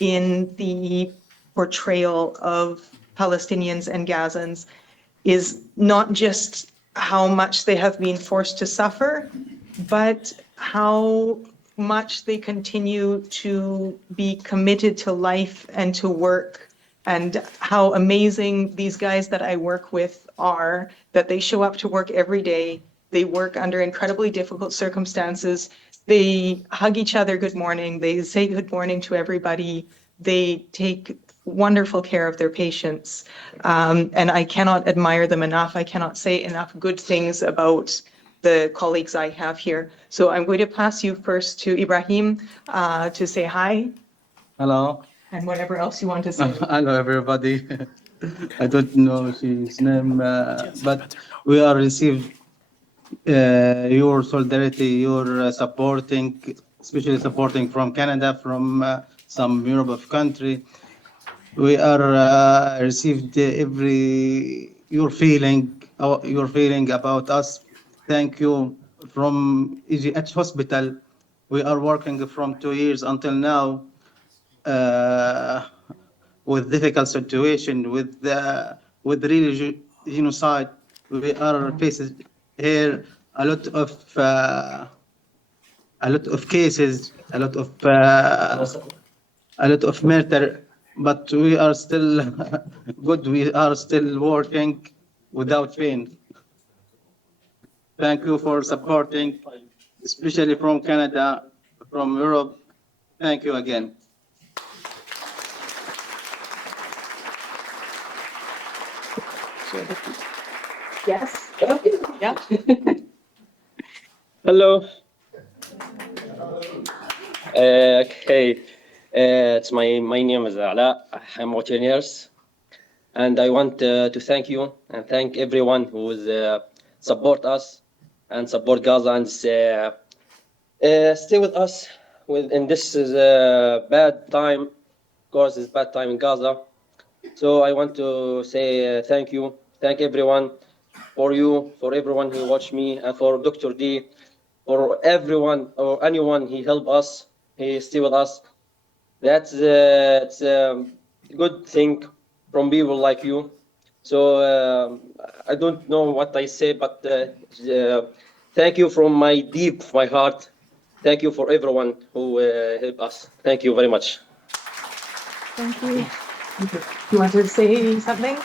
in the portrayal of Palestinians and Gazans is not just how much they have been forced to suffer, but how much they continue to be committed to life and to work, and how amazing these guys that I work with are, that they show up to work every day. They work under incredibly difficult circumstances. They hug each other good morning. They say good morning to everybody. They take wonderful care of their patients. And I cannot admire them enough. I cannot say enough good things about the colleagues I have here. So I'm going to pass you first to Ibrahim to say hi Hello. and whatever else you want to say. Hello, everybody. I don't know his name, but we are received your solidarity, your supporting, especially supporting from Canada, from some Europe of country. We are received your feeling about us. Thank you. From EGH Hospital, we are working from 2 years until now with difficult situation, with really genocide. We are facing here a lot of cases, a lot of murder, but we are still good. We are still working without pain. Thank you for supporting, especially from Canada, from Europe. Thank you again. Yes. Yeah. Hello. Okay. It's my name is Ala. I'm 14 years, and I want to thank you and thank everyone who support us and support Gaza and stay with us in this is a bad time. Of course, it's bad time in Gaza. So I want to say thank you, thank everyone, for everyone who watched me, and for Dr. D, for everyone or anyone he helped us, he stay with us. That's it's a good thing from people like you. So I don't know what I say, but thank you from my heart. Thank you for everyone who helped us. Thank you very much. Thank you. You want to say something?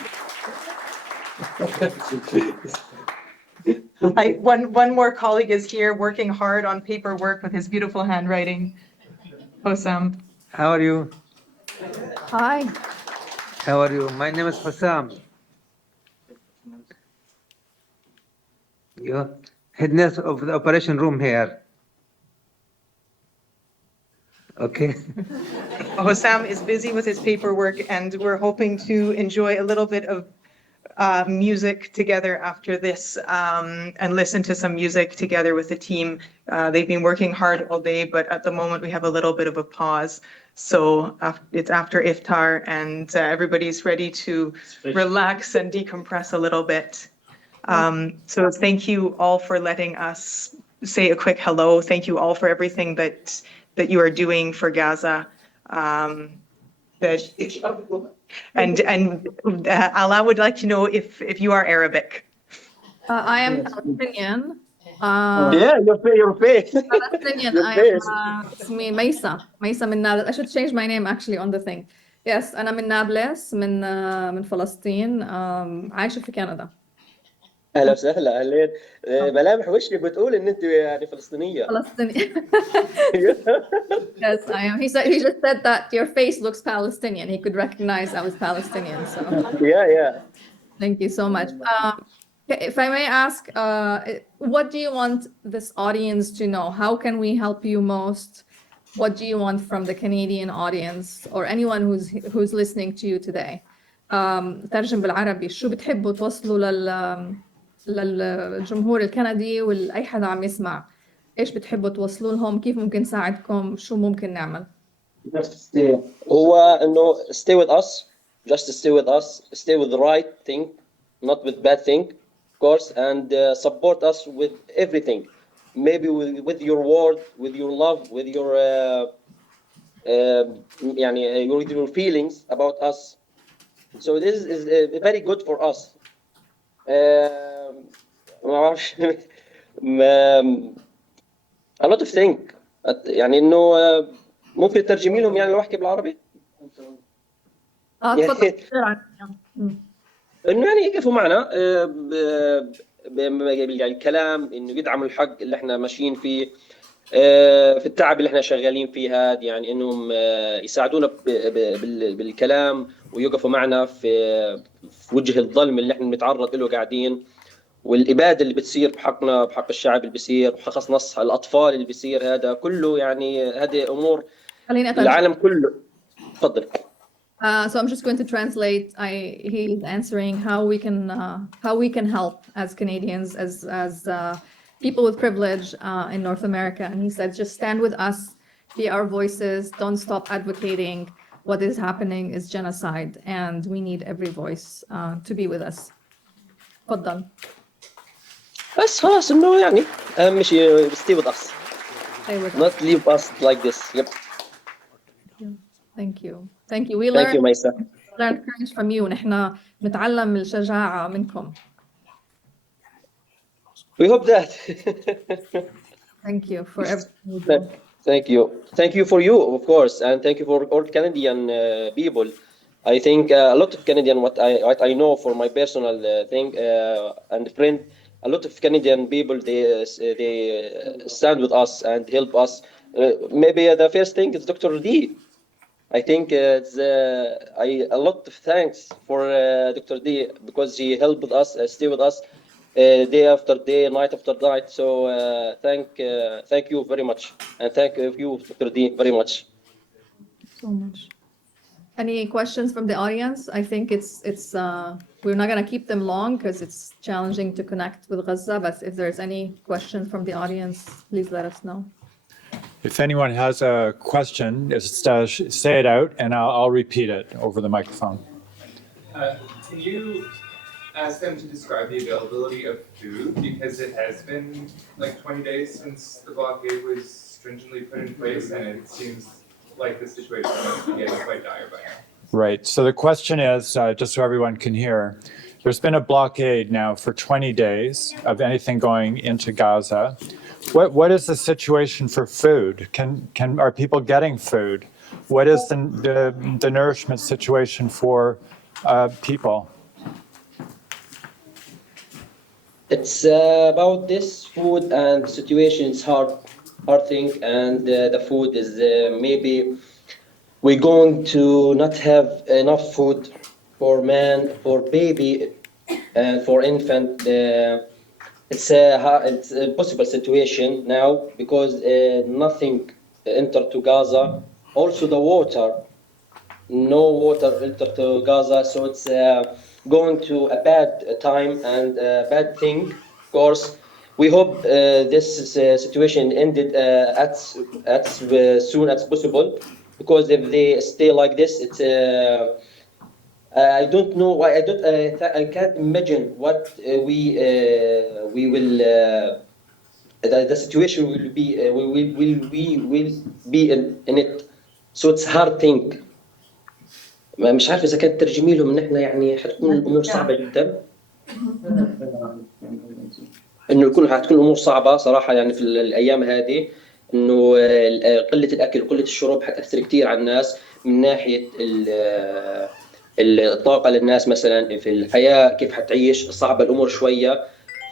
One more colleague is here working hard on paperwork with his beautiful handwriting. Hossam. How are you? Hi. How are you? My name is Hossam. You head nurse of the operation room here. Okay. Hossam is busy with his paperwork, and we're hoping to enjoy a little bit of music together after this and listen to some music together with the team. They've been working hard all day, but at the moment we have a little bit of a pause. So it's after iftar, and everybody's ready to relax and decompress a little bit. So thank you all for letting us say a quick hello. Thank you all for everything that you are doing for Gaza. And Allah would like to know if you are Arabic. I am Palestinian. Yeah, your face. Palestinian. I am اسمي ميسة من نابلس. I should change my name actually on the thing. Yes, أنا من نابلس من فلسطين. عايشة في كندا. اهلا وسهلا اهلين. ملامح وشك بتقول ان انت يعني فلسطينيه. Palestinian. Yes, I am. He just said that your face looks Palestinian. He could recognize I was Palestinian. So yeah. thank you so much. If I may ask, what do you want this audience to know? How can we help you most? What do you want from the Canadian audience or anyone who's listening to you today? ترجم بالعربي شو بتحبوا توصلوا للجمهور الكندي والأي حدا عم يسمع؟ إيش بتحبوا توصلوا لهم؟ كيف ممكن نساعدكم؟ شو ممكن نعمل؟ هو انه stay with us, just stay with us, stay with the right thing, not with bad thing, of course, and support us with everything. Maybe with your word, with your love, with your with your feelings about us. So this is very good for us. A lot of things. يعني انه ممكن ترجمي لهم يعني لو احكي بالعربي؟ تفضل. انه يعني يقفوا معنا بالكلام، انه يدعموا الحق اللي احنا ماشيين فيه، في التعب اللي احنا شغالين فيه هذا، يعني انهم يساعدونا بالكلام ويقفوا معنا في وجه الظلم اللي احنا بنتعرض له قاعدين، والاباده اللي بتصير بحقنا بحق الشعب اللي بيصير، وخاصه نص الاطفال اللي بيصير، هذا كله يعني هذه امور العالم كله. تفضل. So I'm just going to translate. He's answering how we can help as Canadians, as people with privilege in North America. And he said, just stand with us, be our voices, don't stop advocating. What is happening is genocide, and we need every voice to be with us. تفضل. بس خلاص انه يعني اهم شيء stay with us. Stay with Not us. leave us like this. Yep. Thank you. Thank you. We Thank you, Maisa. learn courage from you. ونحن نتعلم الشجاعة منكم. We hope that. Thank you for everything you do. Thank you. Thank you for you, of course, and thank you for all Canadian people. I think a lot of Canadian, what I know for my personal thing and friend, a lot of Canadian people, they stand with us and help us. Maybe the first thing is Dr. D. I think it's a lot of thanks for Dr. D because she helped us, stay with us day after day, night after night. So thank you very much, and thank you, Dr. D, very much. So much. Any questions from the audience? I think it's we're not going to keep them long because it's challenging to connect with Gaza. But if there's any questions from the audience, please let us know. If anyone has a question, say it out, and I'll repeat it over the microphone. Can you ask them to describe the availability of food, because it has been like 20 days since the blockade was stringently put in place, and it seems like the situation must be getting quite dire by now. Right. So the question is, just so everyone can hear, there's been a blockade now for 20 days of anything going into Gaza. What is the situation for food? Are people getting food? What is the nourishment situation for people? It's about this food and situation. It's hard thing, and the food is maybe we're going to not have enough food for man, for baby, and for infant. It's a possible situation now because nothing entered to Gaza. Also the water, no water entered to Gaza, so it's going to a bad time and a bad thing. Of course, we hope this situation ended as soon as possible, because if they stay like this, it's I don't know why. I can't imagine what we will the situation will be. We will be in it. So it's hard thing. مش عارف إذا كانت ترجمي لهم إن إحنا يعني حتكون الأمور صعبة جدا. إنه حتكون الأمور صعبة صراحة يعني في الأيام هذه، إنه قلة الأكل وقلة الشرب حتأثر كتير على الناس من ناحية الطاقة للناس مثلا في الحياة، كيف حتعيش صعبة الأمور شوية.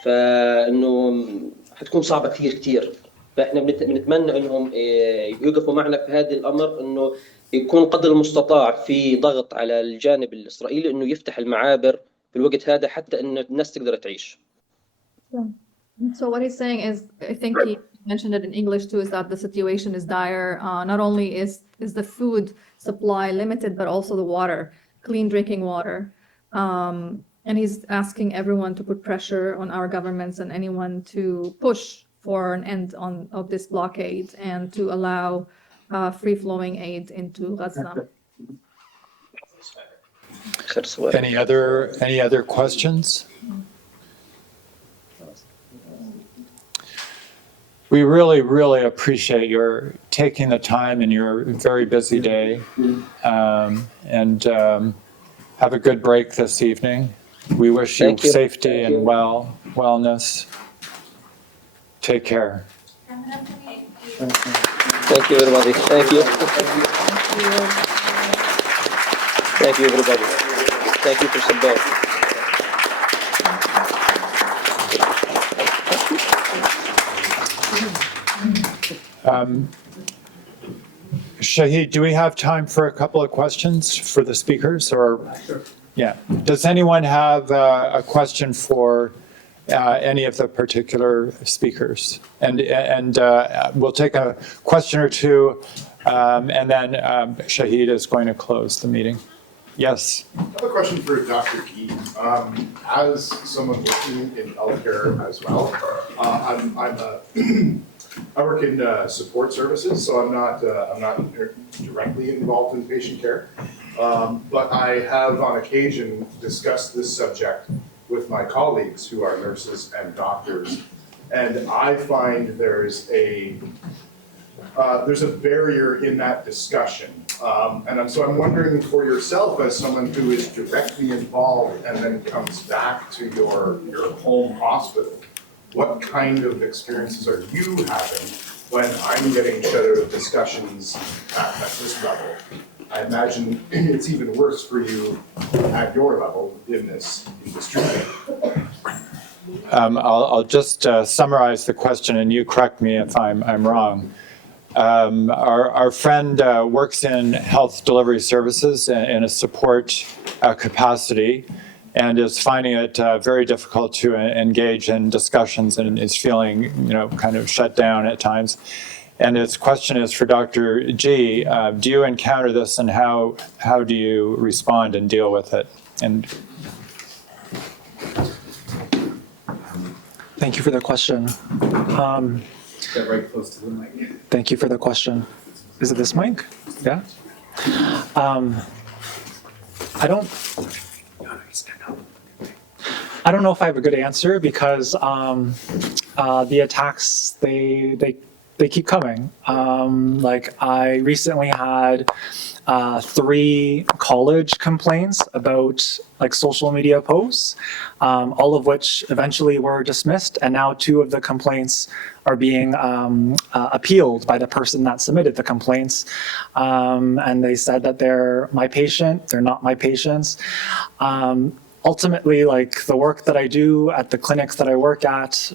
فإنه حتكون صعبة كثير. فإحنا بنتمنى إنهم يوقفوا معنا في هذا الأمر، إنه يكون قدر المستطاع في ضغط على الجانب الإسرائيلي إنه يفتح المعابر في الوقت هذا حتى إنه الناس تقدر تعيش. So what he's saying is, I think he mentioned it in English too, is that the situation is dire. Not only is the food supply limited, but also the water, clean drinking water. And he's asking everyone to put pressure on our governments and anyone to push for an end of this blockade and to allow free-flowing aid into Gaza. Any other questions? We really, really appreciate your taking the time in your very busy day, and have a good break this evening. We wish you safety and wellness. Take care. Thank you, everybody. Thank you. Thank you, everybody. Thank you for support. Shahid, do we have time for a couple of questions for the speakers? Or, yeah. Does anyone have a question for any of the particular speakers? And we'll take a question or two, and then Shahid is going to close the meeting. Yes. I have a question for Dr. Key. As someone working in healthcare as well, I work in support services, so I'm not directly involved in patient care, but I have on occasion discussed this subject with my colleagues who are nurses and doctors, and I find there's a barrier in that discussion, and so I'm wondering for yourself as someone who is directly involved and then comes back to your home hospital, what kind of experiences are you having when I'm getting shut out of discussions at this level? I imagine it's even worse for you at your level in this industry. I'll just summarize the question, and you correct me if I'm wrong. Our friend works in health delivery services in a support capacity, and is finding it very difficult to engage in discussions, and is feeling, kind of shut down at times. And his question is for Dr. G. Do you encounter this, and how do you respond and deal with it? And thank you for the question. Get right close to the mic. Thank you for the question. Is it this mic? Yeah. I don't know if I have a good answer, because the attacks, they keep coming. Like, I recently had 3 college complaints about social media posts, all of which eventually were dismissed, and now 2 of the complaints are being appealed by the person that submitted the complaints, and they said that they're my patient, they're not my patients. Ultimately, the work that I do at the clinics that I work at,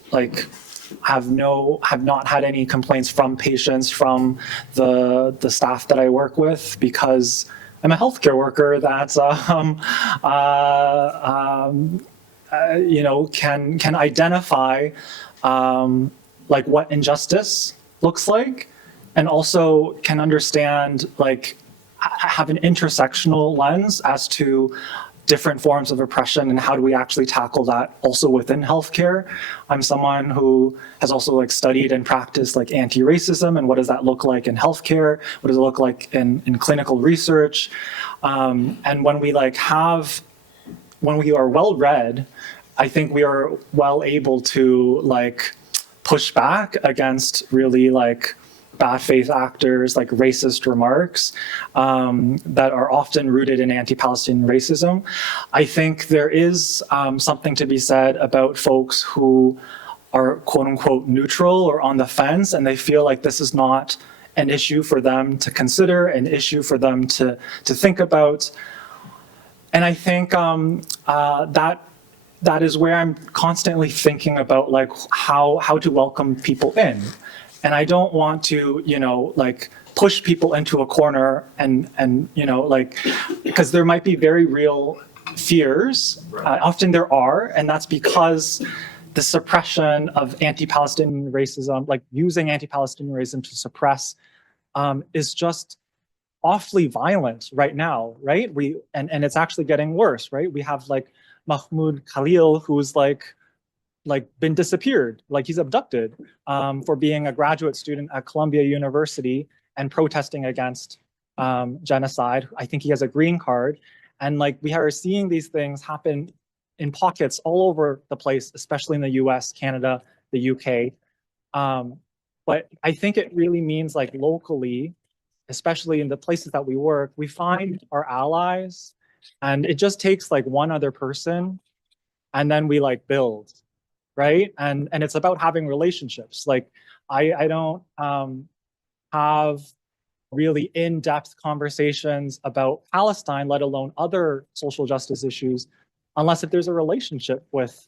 have not had any complaints from patients, from the staff that I work with, because I'm a healthcare worker that can identify what injustice looks like, and also can understand, have an intersectional lens as to different forms of oppression and how do we actually tackle that also within healthcare. I'm someone who has also studied and practiced anti-racism, and what does that look like in healthcare? What does it look like in clinical research? And when we when we are well read, I think we are well able to push back against really bad faith actors, racist remarks that are often rooted in anti-Palestinian racism. I think there is something to be said about folks who are quote unquote neutral or on the fence, and they feel like this is not an issue for them to consider, an issue for them to think about. And I think that that is where I'm constantly thinking about like how to welcome people in. And I don't want to, like push people into a corner and like, because there might be very real fears. Often there are, and that's because the suppression of anti-Palestinian racism, like using anti-Palestinian racism to suppress, is just awfully violent right now, right? And it's actually getting worse, right? We have like Mahmoud Khalil, who's like been disappeared, like he's abducted for being a graduate student at Columbia University and protesting against genocide. I think he has a green card. And like we are seeing these things happen in pockets all over the place, especially in the US, Canada, the UK. But I think it really means like locally, especially in the places that we work, we find our allies, and it just takes like one other person, and then we like build, right? And it's about having relationships. Like I don't have really in-depth conversations about Palestine, let alone other social justice issues, unless if there's a relationship with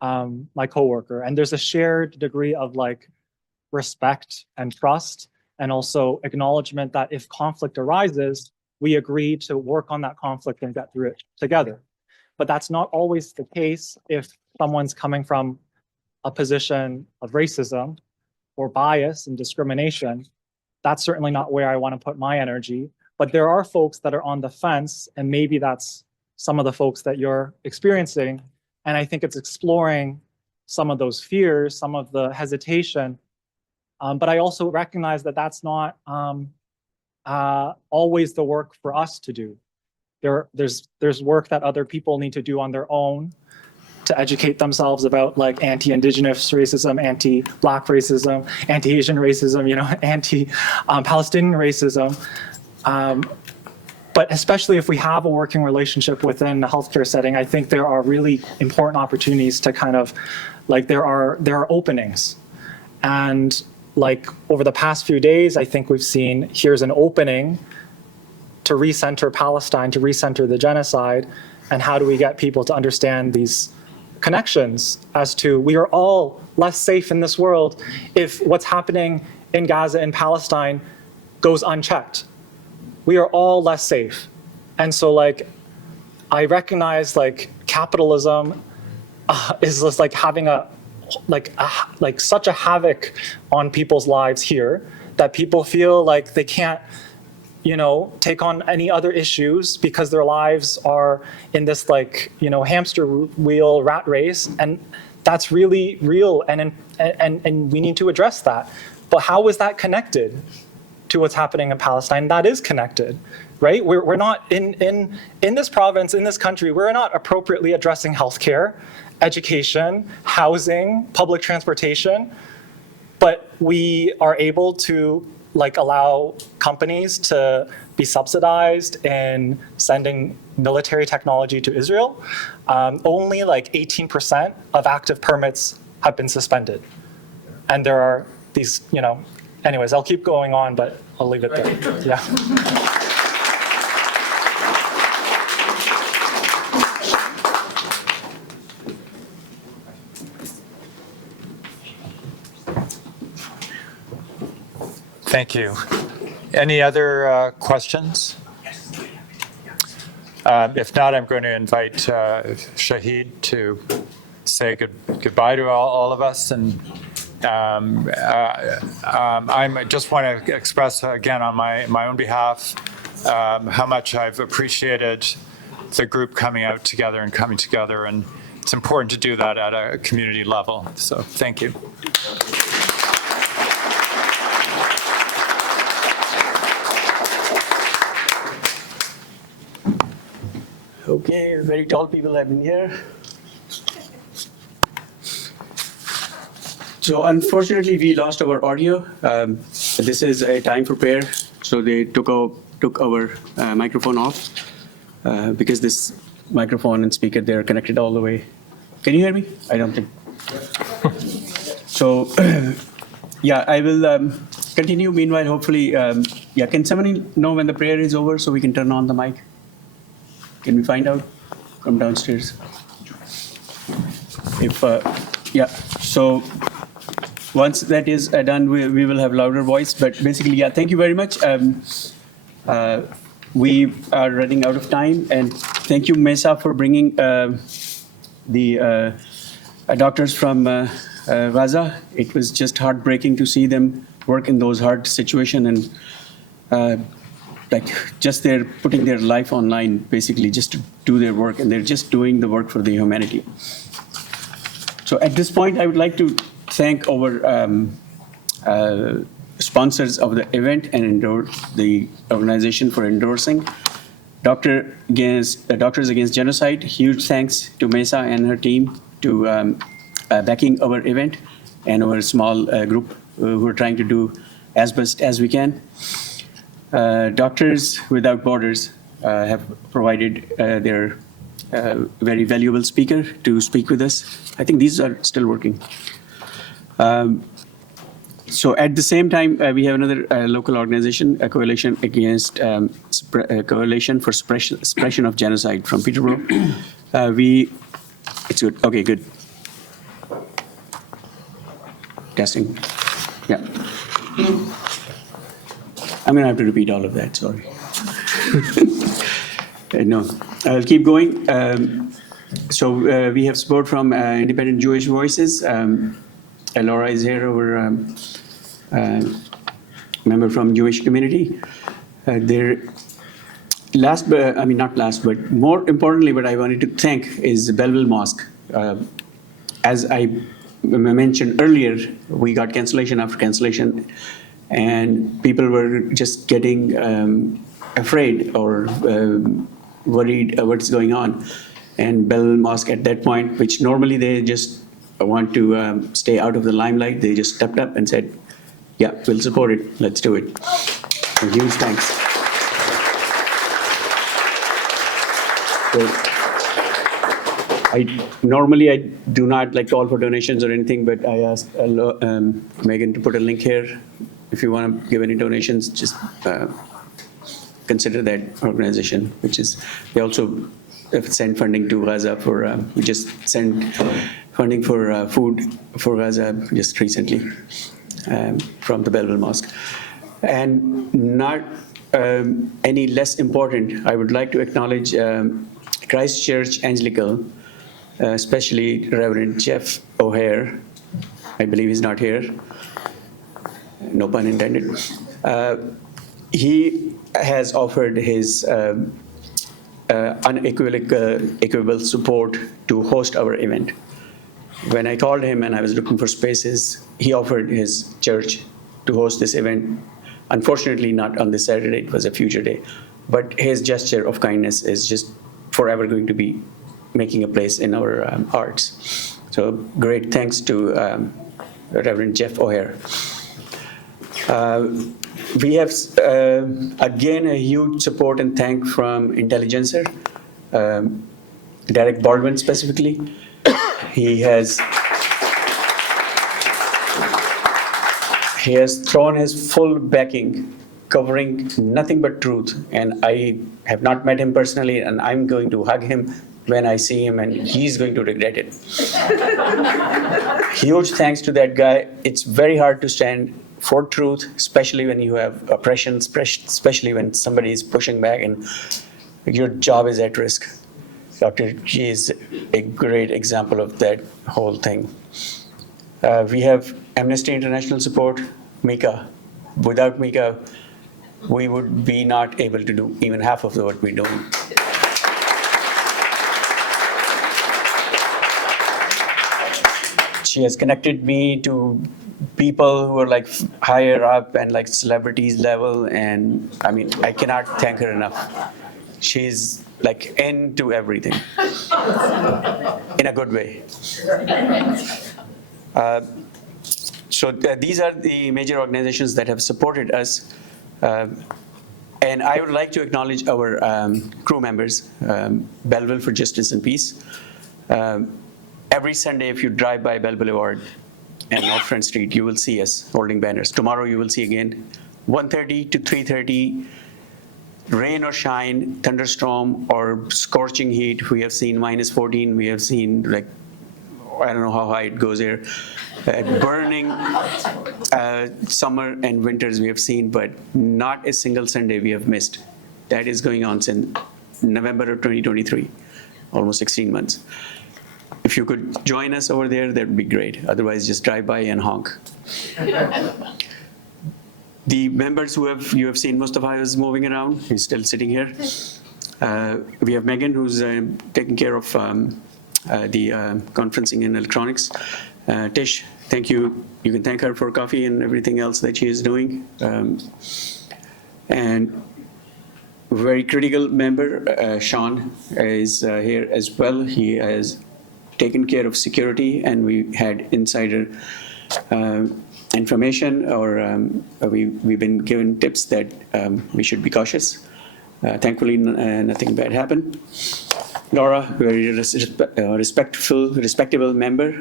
my coworker, and there's a shared degree of like respect and trust, and also acknowledgement that if conflict arises, we agree to work on that conflict and get through it together. But that's not always the case if someone's coming from a position of racism or bias and discrimination. That's certainly not where I want to put my energy. But there are folks that are on the fence, and maybe that's some of the folks that you're experiencing. And I think it's exploring some of those fears, some of the hesitation. But I also recognize that that's not always the work for us to do. There's work that other people need to do on their own to educate themselves about like anti-Indigenous racism, anti-Black racism, anti-Asian racism, anti-Palestinian racism. But especially if we have a working relationship within the healthcare setting, I think there are really important opportunities to kind of like there are openings. And like over the past few days, I think we've seen here's an opening to recenter Palestine, to recenter the genocide, and how do we get people to understand these connections as to we are all less safe in this world if what's happening in Gaza and Palestine goes unchecked. We are all less safe. And so like, I recognize like capitalism is just like having such a havoc on people's lives here that people feel like they can't, take on any other issues because their lives are in this like, hamster wheel rat race. And that's really real. And we need to address that. But how is that connected to what's happening in Palestine? That is connected, right? We're not in this province, in this country, we're not appropriately addressing healthcare, education, housing, public transportation, but we are able to like allow companies to be subsidized in sending military technology to Israel. Only like 18% of active permits have been suspended. And there are these, anyways, I'll keep going on, but I'll leave it there. Yeah. Thank you. Any other questions? If not, I'm going to invite Shahid to say goodbye to all of us. And I just want to express again on my own behalf how much I've appreciated the group coming out together and coming together. And it's important to do that at a community level. So thank you. Okay, very tall people have been here. So unfortunately, we lost our audio. This is a time for prayer, so they took our microphone off because this microphone and speaker, they're connected all the way. Can you hear me? I don't think. So yeah, I will continue. Meanwhile, hopefully, can somebody know when the prayer is over so we can turn on the mic? Can we find out from downstairs? If, yeah, so once that is done, we will have louder voice. But basically, yeah, thank you very much. We are running out of time, and thank you, Mesa, for bringing the doctors from Gaza. It was just heartbreaking to see them work in those hard situations, and like just they're putting their life online basically just to do their work, and they're just doing the work for the humanity. So at this point, I would like to thank our sponsors of the event and the organization for endorsing. Doctors Against Genocide, huge thanks to Mesa and her team to backing our event and our small group who are trying to do as best as we can. Doctors Without Borders have provided their very valuable speaker to speak with us. I think these are still working. So at the same time, we have another local organization, a coalition against coalition for suppression of genocide from Peterborough. It's good. Okay, good. Testing. Yeah. I'm gonna have to repeat all of that. Sorry. No, I'll keep going. So we have support from Independent Jewish Voices. Laura is here, our member from Jewish community. Not last, but more importantly, what I wanted to thank is Belleville Mosque. As I mentioned earlier, we got cancellation after cancellation, and people were just getting afraid or worried what's going on. And Belleville Mosque at that point, which normally they just want to stay out of the limelight, they just stepped up and said, yeah, we'll support it, let's do it. So huge thanks. So I do not like call for donations or anything, but I asked Megan to put a link here. If you want to give any donations, just consider that organization, which is, they also send funding to Gaza for, we just sent funding for food for Gaza just recently from the Belleville Mosque. And not any less important, I would like to acknowledge Christchurch Angelical, especially Reverend Jeff O'Hare. I believe he's not here. No pun intended. He has offered his unequivocal support to host our event. When I called him and I was looking for spaces, he offered his church to host this event. Unfortunately, not on this Saturday, it was a future day. But his gesture of kindness is just forever going to be making a place in our hearts. So great thanks to Reverend Jeff O'Hare. We have, again, a huge support and thank from Intelligencer, Derek Baldwin specifically. He has thrown his full backing, covering nothing but truth. And I have not met him personally, and I'm going to hug him when I see him, and he's going to regret it. Huge thanks to that guy. It's very hard to stand for truth, especially when you have oppression, especially when somebody is pushing back and your job is at risk. Dr. G is a great example of that whole thing. We have Amnesty International support, Mika. Without Mika, we would be not able to do even half of what we're doing. She has connected me to people who are like higher up and like celebrities level, and I mean, I cannot thank her enough. She's like into everything in a good way. So these are the major organizations that have supported us. And I would like to acknowledge our crew members, Belleville for Justice and Peace. Every Sunday, if you drive by Bell Boulevard and North Front Street, you will see us holding banners. Tomorrow, you will see again, 1:30 to 3:30, rain or shine, thunderstorm or scorching heat. We have seen -14. We have seen like I don't know how high it goes here. Burning summer and winters we have seen, but not a single Sunday we have missed. That is going on since November of 2023, almost 16 months. If you could join us over there, that would be great. Otherwise, just drive by and honk. The members you have seen, Mustafa is moving around. He's still sitting here. We have Megan, who's taking care of the conferencing and electronics. Tish, thank you. You can thank her for coffee and everything else that she is doing. And very critical member, Sean, is here as well. He has taken care of security, and we had insider information, or we've been given tips that we should be cautious. Thankfully, nothing bad happened. Laura, very respectable member.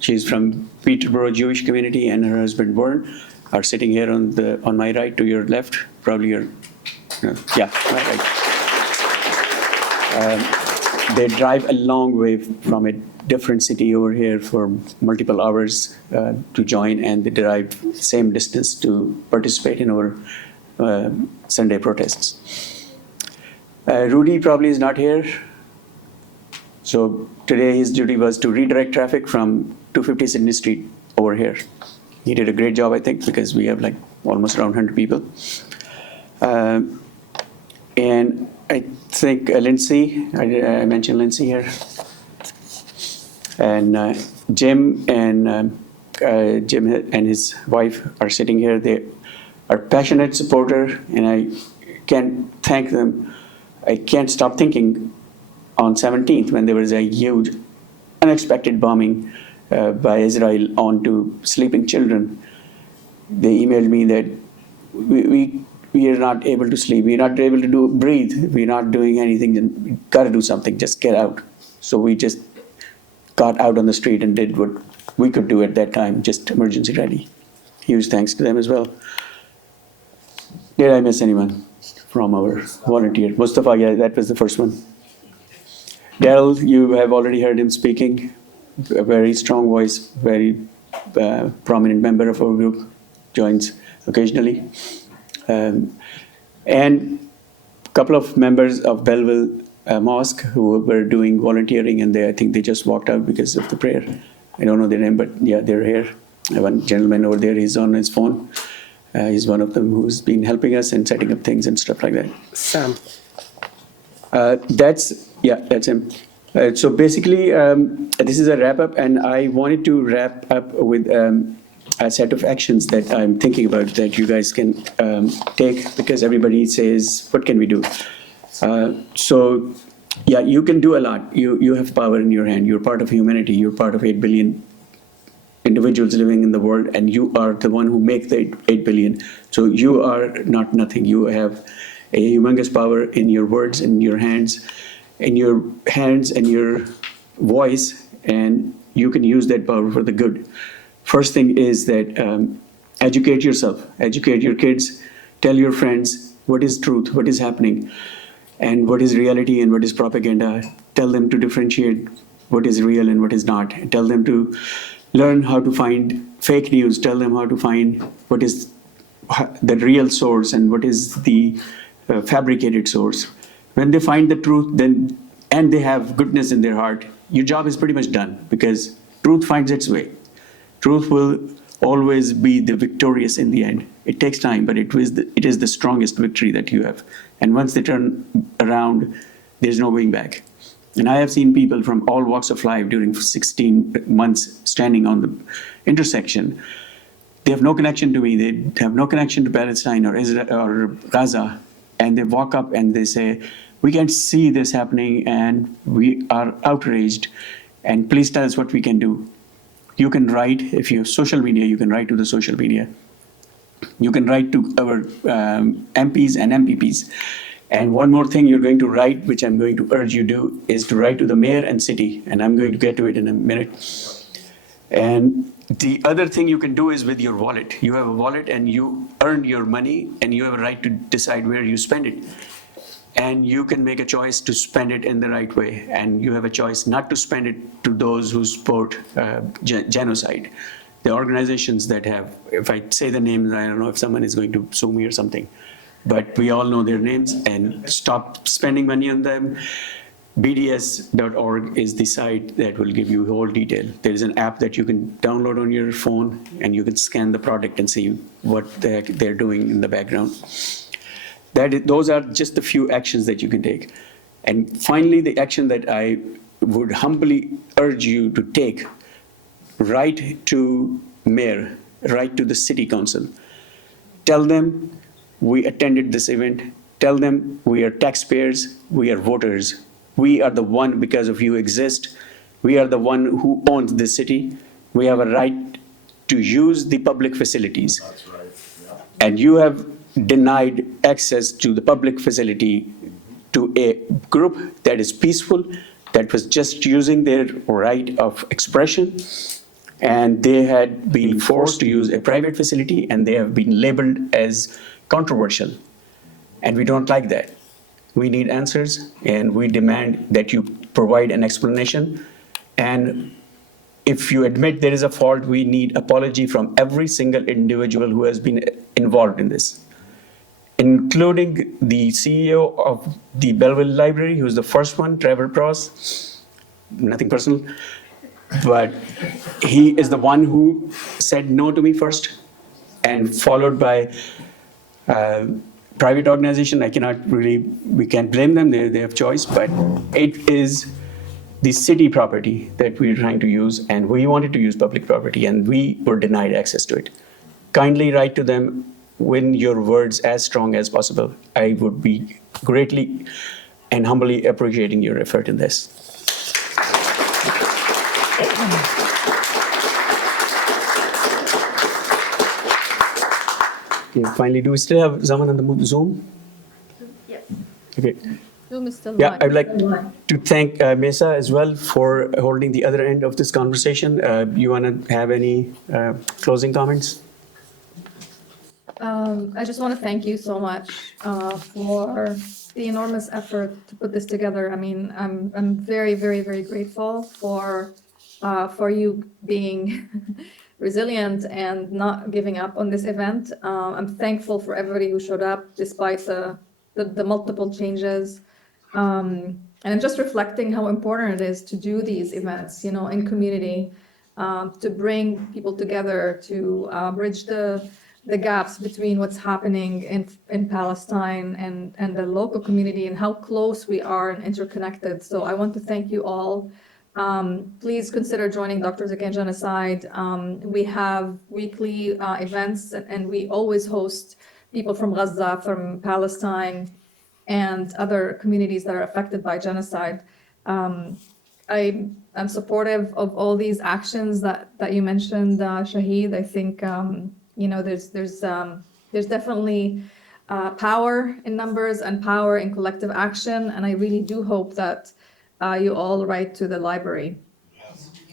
She's from Peterborough Jewish community, and her husband Warren are sitting here on my right, to your left, probably your, yeah, my right. They drive a long way from a different city over here for multiple hours to join, and they drive same distance to participate in our Sunday protests. Rudy probably is not here. So today his duty was to redirect traffic from 250 Sydney Street over here. He did a great job, I think, because we have like almost around 100 people. And I think Lindsay, I mentioned Lindsay here. And Jim and his wife are sitting here. They are passionate supporter, and I can't thank them. I can't stop thinking on 17th, when there was a huge unexpected bombing by Israel onto sleeping children. They emailed me that we are not able to sleep. We're not able to breathe. We're not doing anything. We gotta do something. Just get out. So we just got out on the street and did what we could do at that time, just emergency ready. Huge thanks to them as well. Did I miss anyone from our volunteer? Mustafa, yeah, that was the first one. Daryl, you have already heard him speaking. A very strong voice, very prominent member of our group, joins occasionally. And a couple of members of Belleville Mosque who were doing volunteering, and I think they just walked out because of the prayer. I don't know their name, but yeah, they're here. One gentleman over there, he's on his phone. He's one of them who's been helping us and setting up things and stuff like that. Sam. That's him. So basically, this is a wrap up, and I wanted to wrap up with a set of actions that I'm thinking about that you guys can take, because everybody says, what can we do? So yeah, you can do a lot. You have power in your hand. You're part of humanity. You're part of 8 billion individuals living in the world, and you are the one who make the 8 billion. So you are not nothing. You have a humongous power in your words, in your hands, and your voice, and you can use that power for the good. First thing is that educate yourself, educate your kids, tell your friends what is truth, what is happening, and what is reality and what is propaganda. Tell them to differentiate what is real and what is not. Tell them to learn how to find fake news. Tell them how to find what is the real source and what is the fabricated source. When they find the truth, and they have goodness in their heart, your job is pretty much done, because truth finds its way. Truth will always be the victorious in the end. It takes time, but it is the strongest victory that you have. And once they turn around, there's no going back. And I have seen people from all walks of life during 16 months standing on the intersection. They have no connection to me. They have no connection to Palestine or Israel or Gaza. And they walk up and they say, we can see this happening and we are outraged, and please tell us what we can do. You can write, if you have social media, you can write to the social media. You can write to our MPs and MPPs. And one more thing you're going to write, which I'm going to urge you do, is to write to the mayor and city. And I'm going to get to it in a minute. And the other thing you can do is with your wallet. You have a wallet and you earn your money, and you have a right to decide where you spend it. and you can make a choice to spend it in the right way, and you have a choice not to spend it to those who support genocide. The organizations that have, if I say the names, I don't know if someone is going to sue me or something, but we all know their names, and stop spending money on them. BDS.org is the site that will give you whole detail. There is an app that you can download on your phone, and you can scan the product and see what the heck they're doing in the background. Those are just the few actions that you can take. And finally, the action that I would humbly urge you to take, write to mayor, write to the city council. Tell them we attended this event. Tell them we are taxpayers, we are voters. We are the one because of you exist. We are the one who owns this city. We have a right to use the public facilities. That's right, yeah. And you have denied access to the public facility to a group that is peaceful, that was just using their right of expression, and they had been forced to use a private facility, and they have been labeled as controversial. And we don't like that. We need answers, and we demand that you provide an explanation. And if you admit there is a fault, we need apology from every single individual who has been involved in this, including the CEO of the Belleville Library, who's the first one, Trevor Pross. Nothing personal, but he is the one who said no to me first, and followed by private organization. We can't blame them, they have choice, but it is the city property that we're trying to use, and we wanted to use public property, and we were denied access to it. Kindly write to them, win your words as strong as possible. I would be greatly and humbly appreciating your effort in this. Okay, finally, do we still have someone on the Zoom? Yes. Okay. Zoom is still Yeah, live. I'd like to thank Mesa as well for holding the other end of this conversation. You want to have any closing comments? I just want to thank you so much for the enormous effort to put this together. I mean, I'm very, very, very grateful for you being resilient and not giving up on this event. I'm thankful for everybody who showed up despite the multiple changes. And I'm just reflecting how important it is to do these events, you know, in community, to bring people together, to bridge the gaps between what's happening in Palestine and the local community, and how close we are and interconnected. So I want to thank you all. Please consider joining Doctors Against Genocide. We have weekly events, and we always host people from Gaza, from Palestine, and other communities that are affected by genocide. I'm supportive of all these actions that you mentioned, Shahid. I think you know, there's definitely power in numbers and power in collective action, and I really do hope that you all write to the library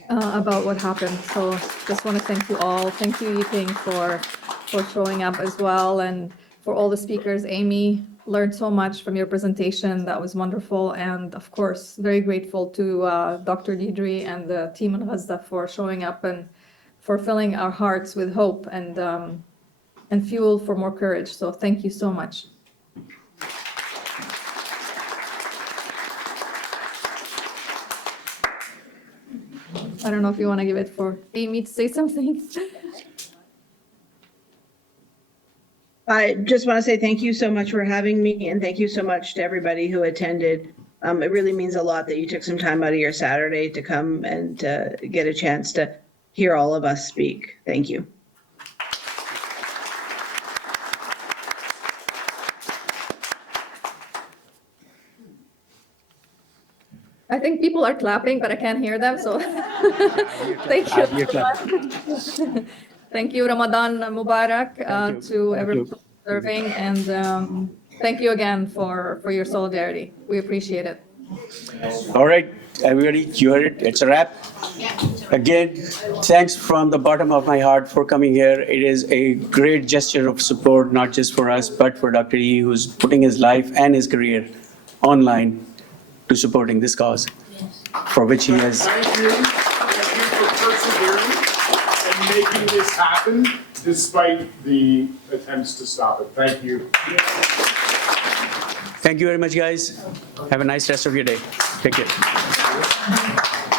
about what happened. So just want to thank you all. Thank you, Yipeng, for showing up as well, and for all the speakers. Amy, learned so much from your presentation. That was wonderful. And of course, very grateful to Dr. Deirdre and the team in Gaza for showing up and for filling our hearts with hope and fuel for more courage. So thank you so much. I don't know if you want to give it for Amy to say something. I just want to say thank you so much for having me, and thank you so much to everybody who attended. It really means a lot that you took some time out of your Saturday to come and get a chance to hear all of us speak. Thank you. I think people are clapping, but I can't hear them, so thank you. Thank you, Ramadan Mubarak, to everyone serving, and thank you again for your solidarity. We appreciate it. All right, everybody, you heard it. It's a wrap. Again, thanks from the bottom of my heart for coming here. It is a great gesture of support, not just for us, but for Dr. E, who's putting his life and his career online to supporting this cause, for which he has. Thank you for persevering and making this happen despite the attempts to stop it. Thank you. Thank you very much, guys. Have a nice rest of your day. Take care.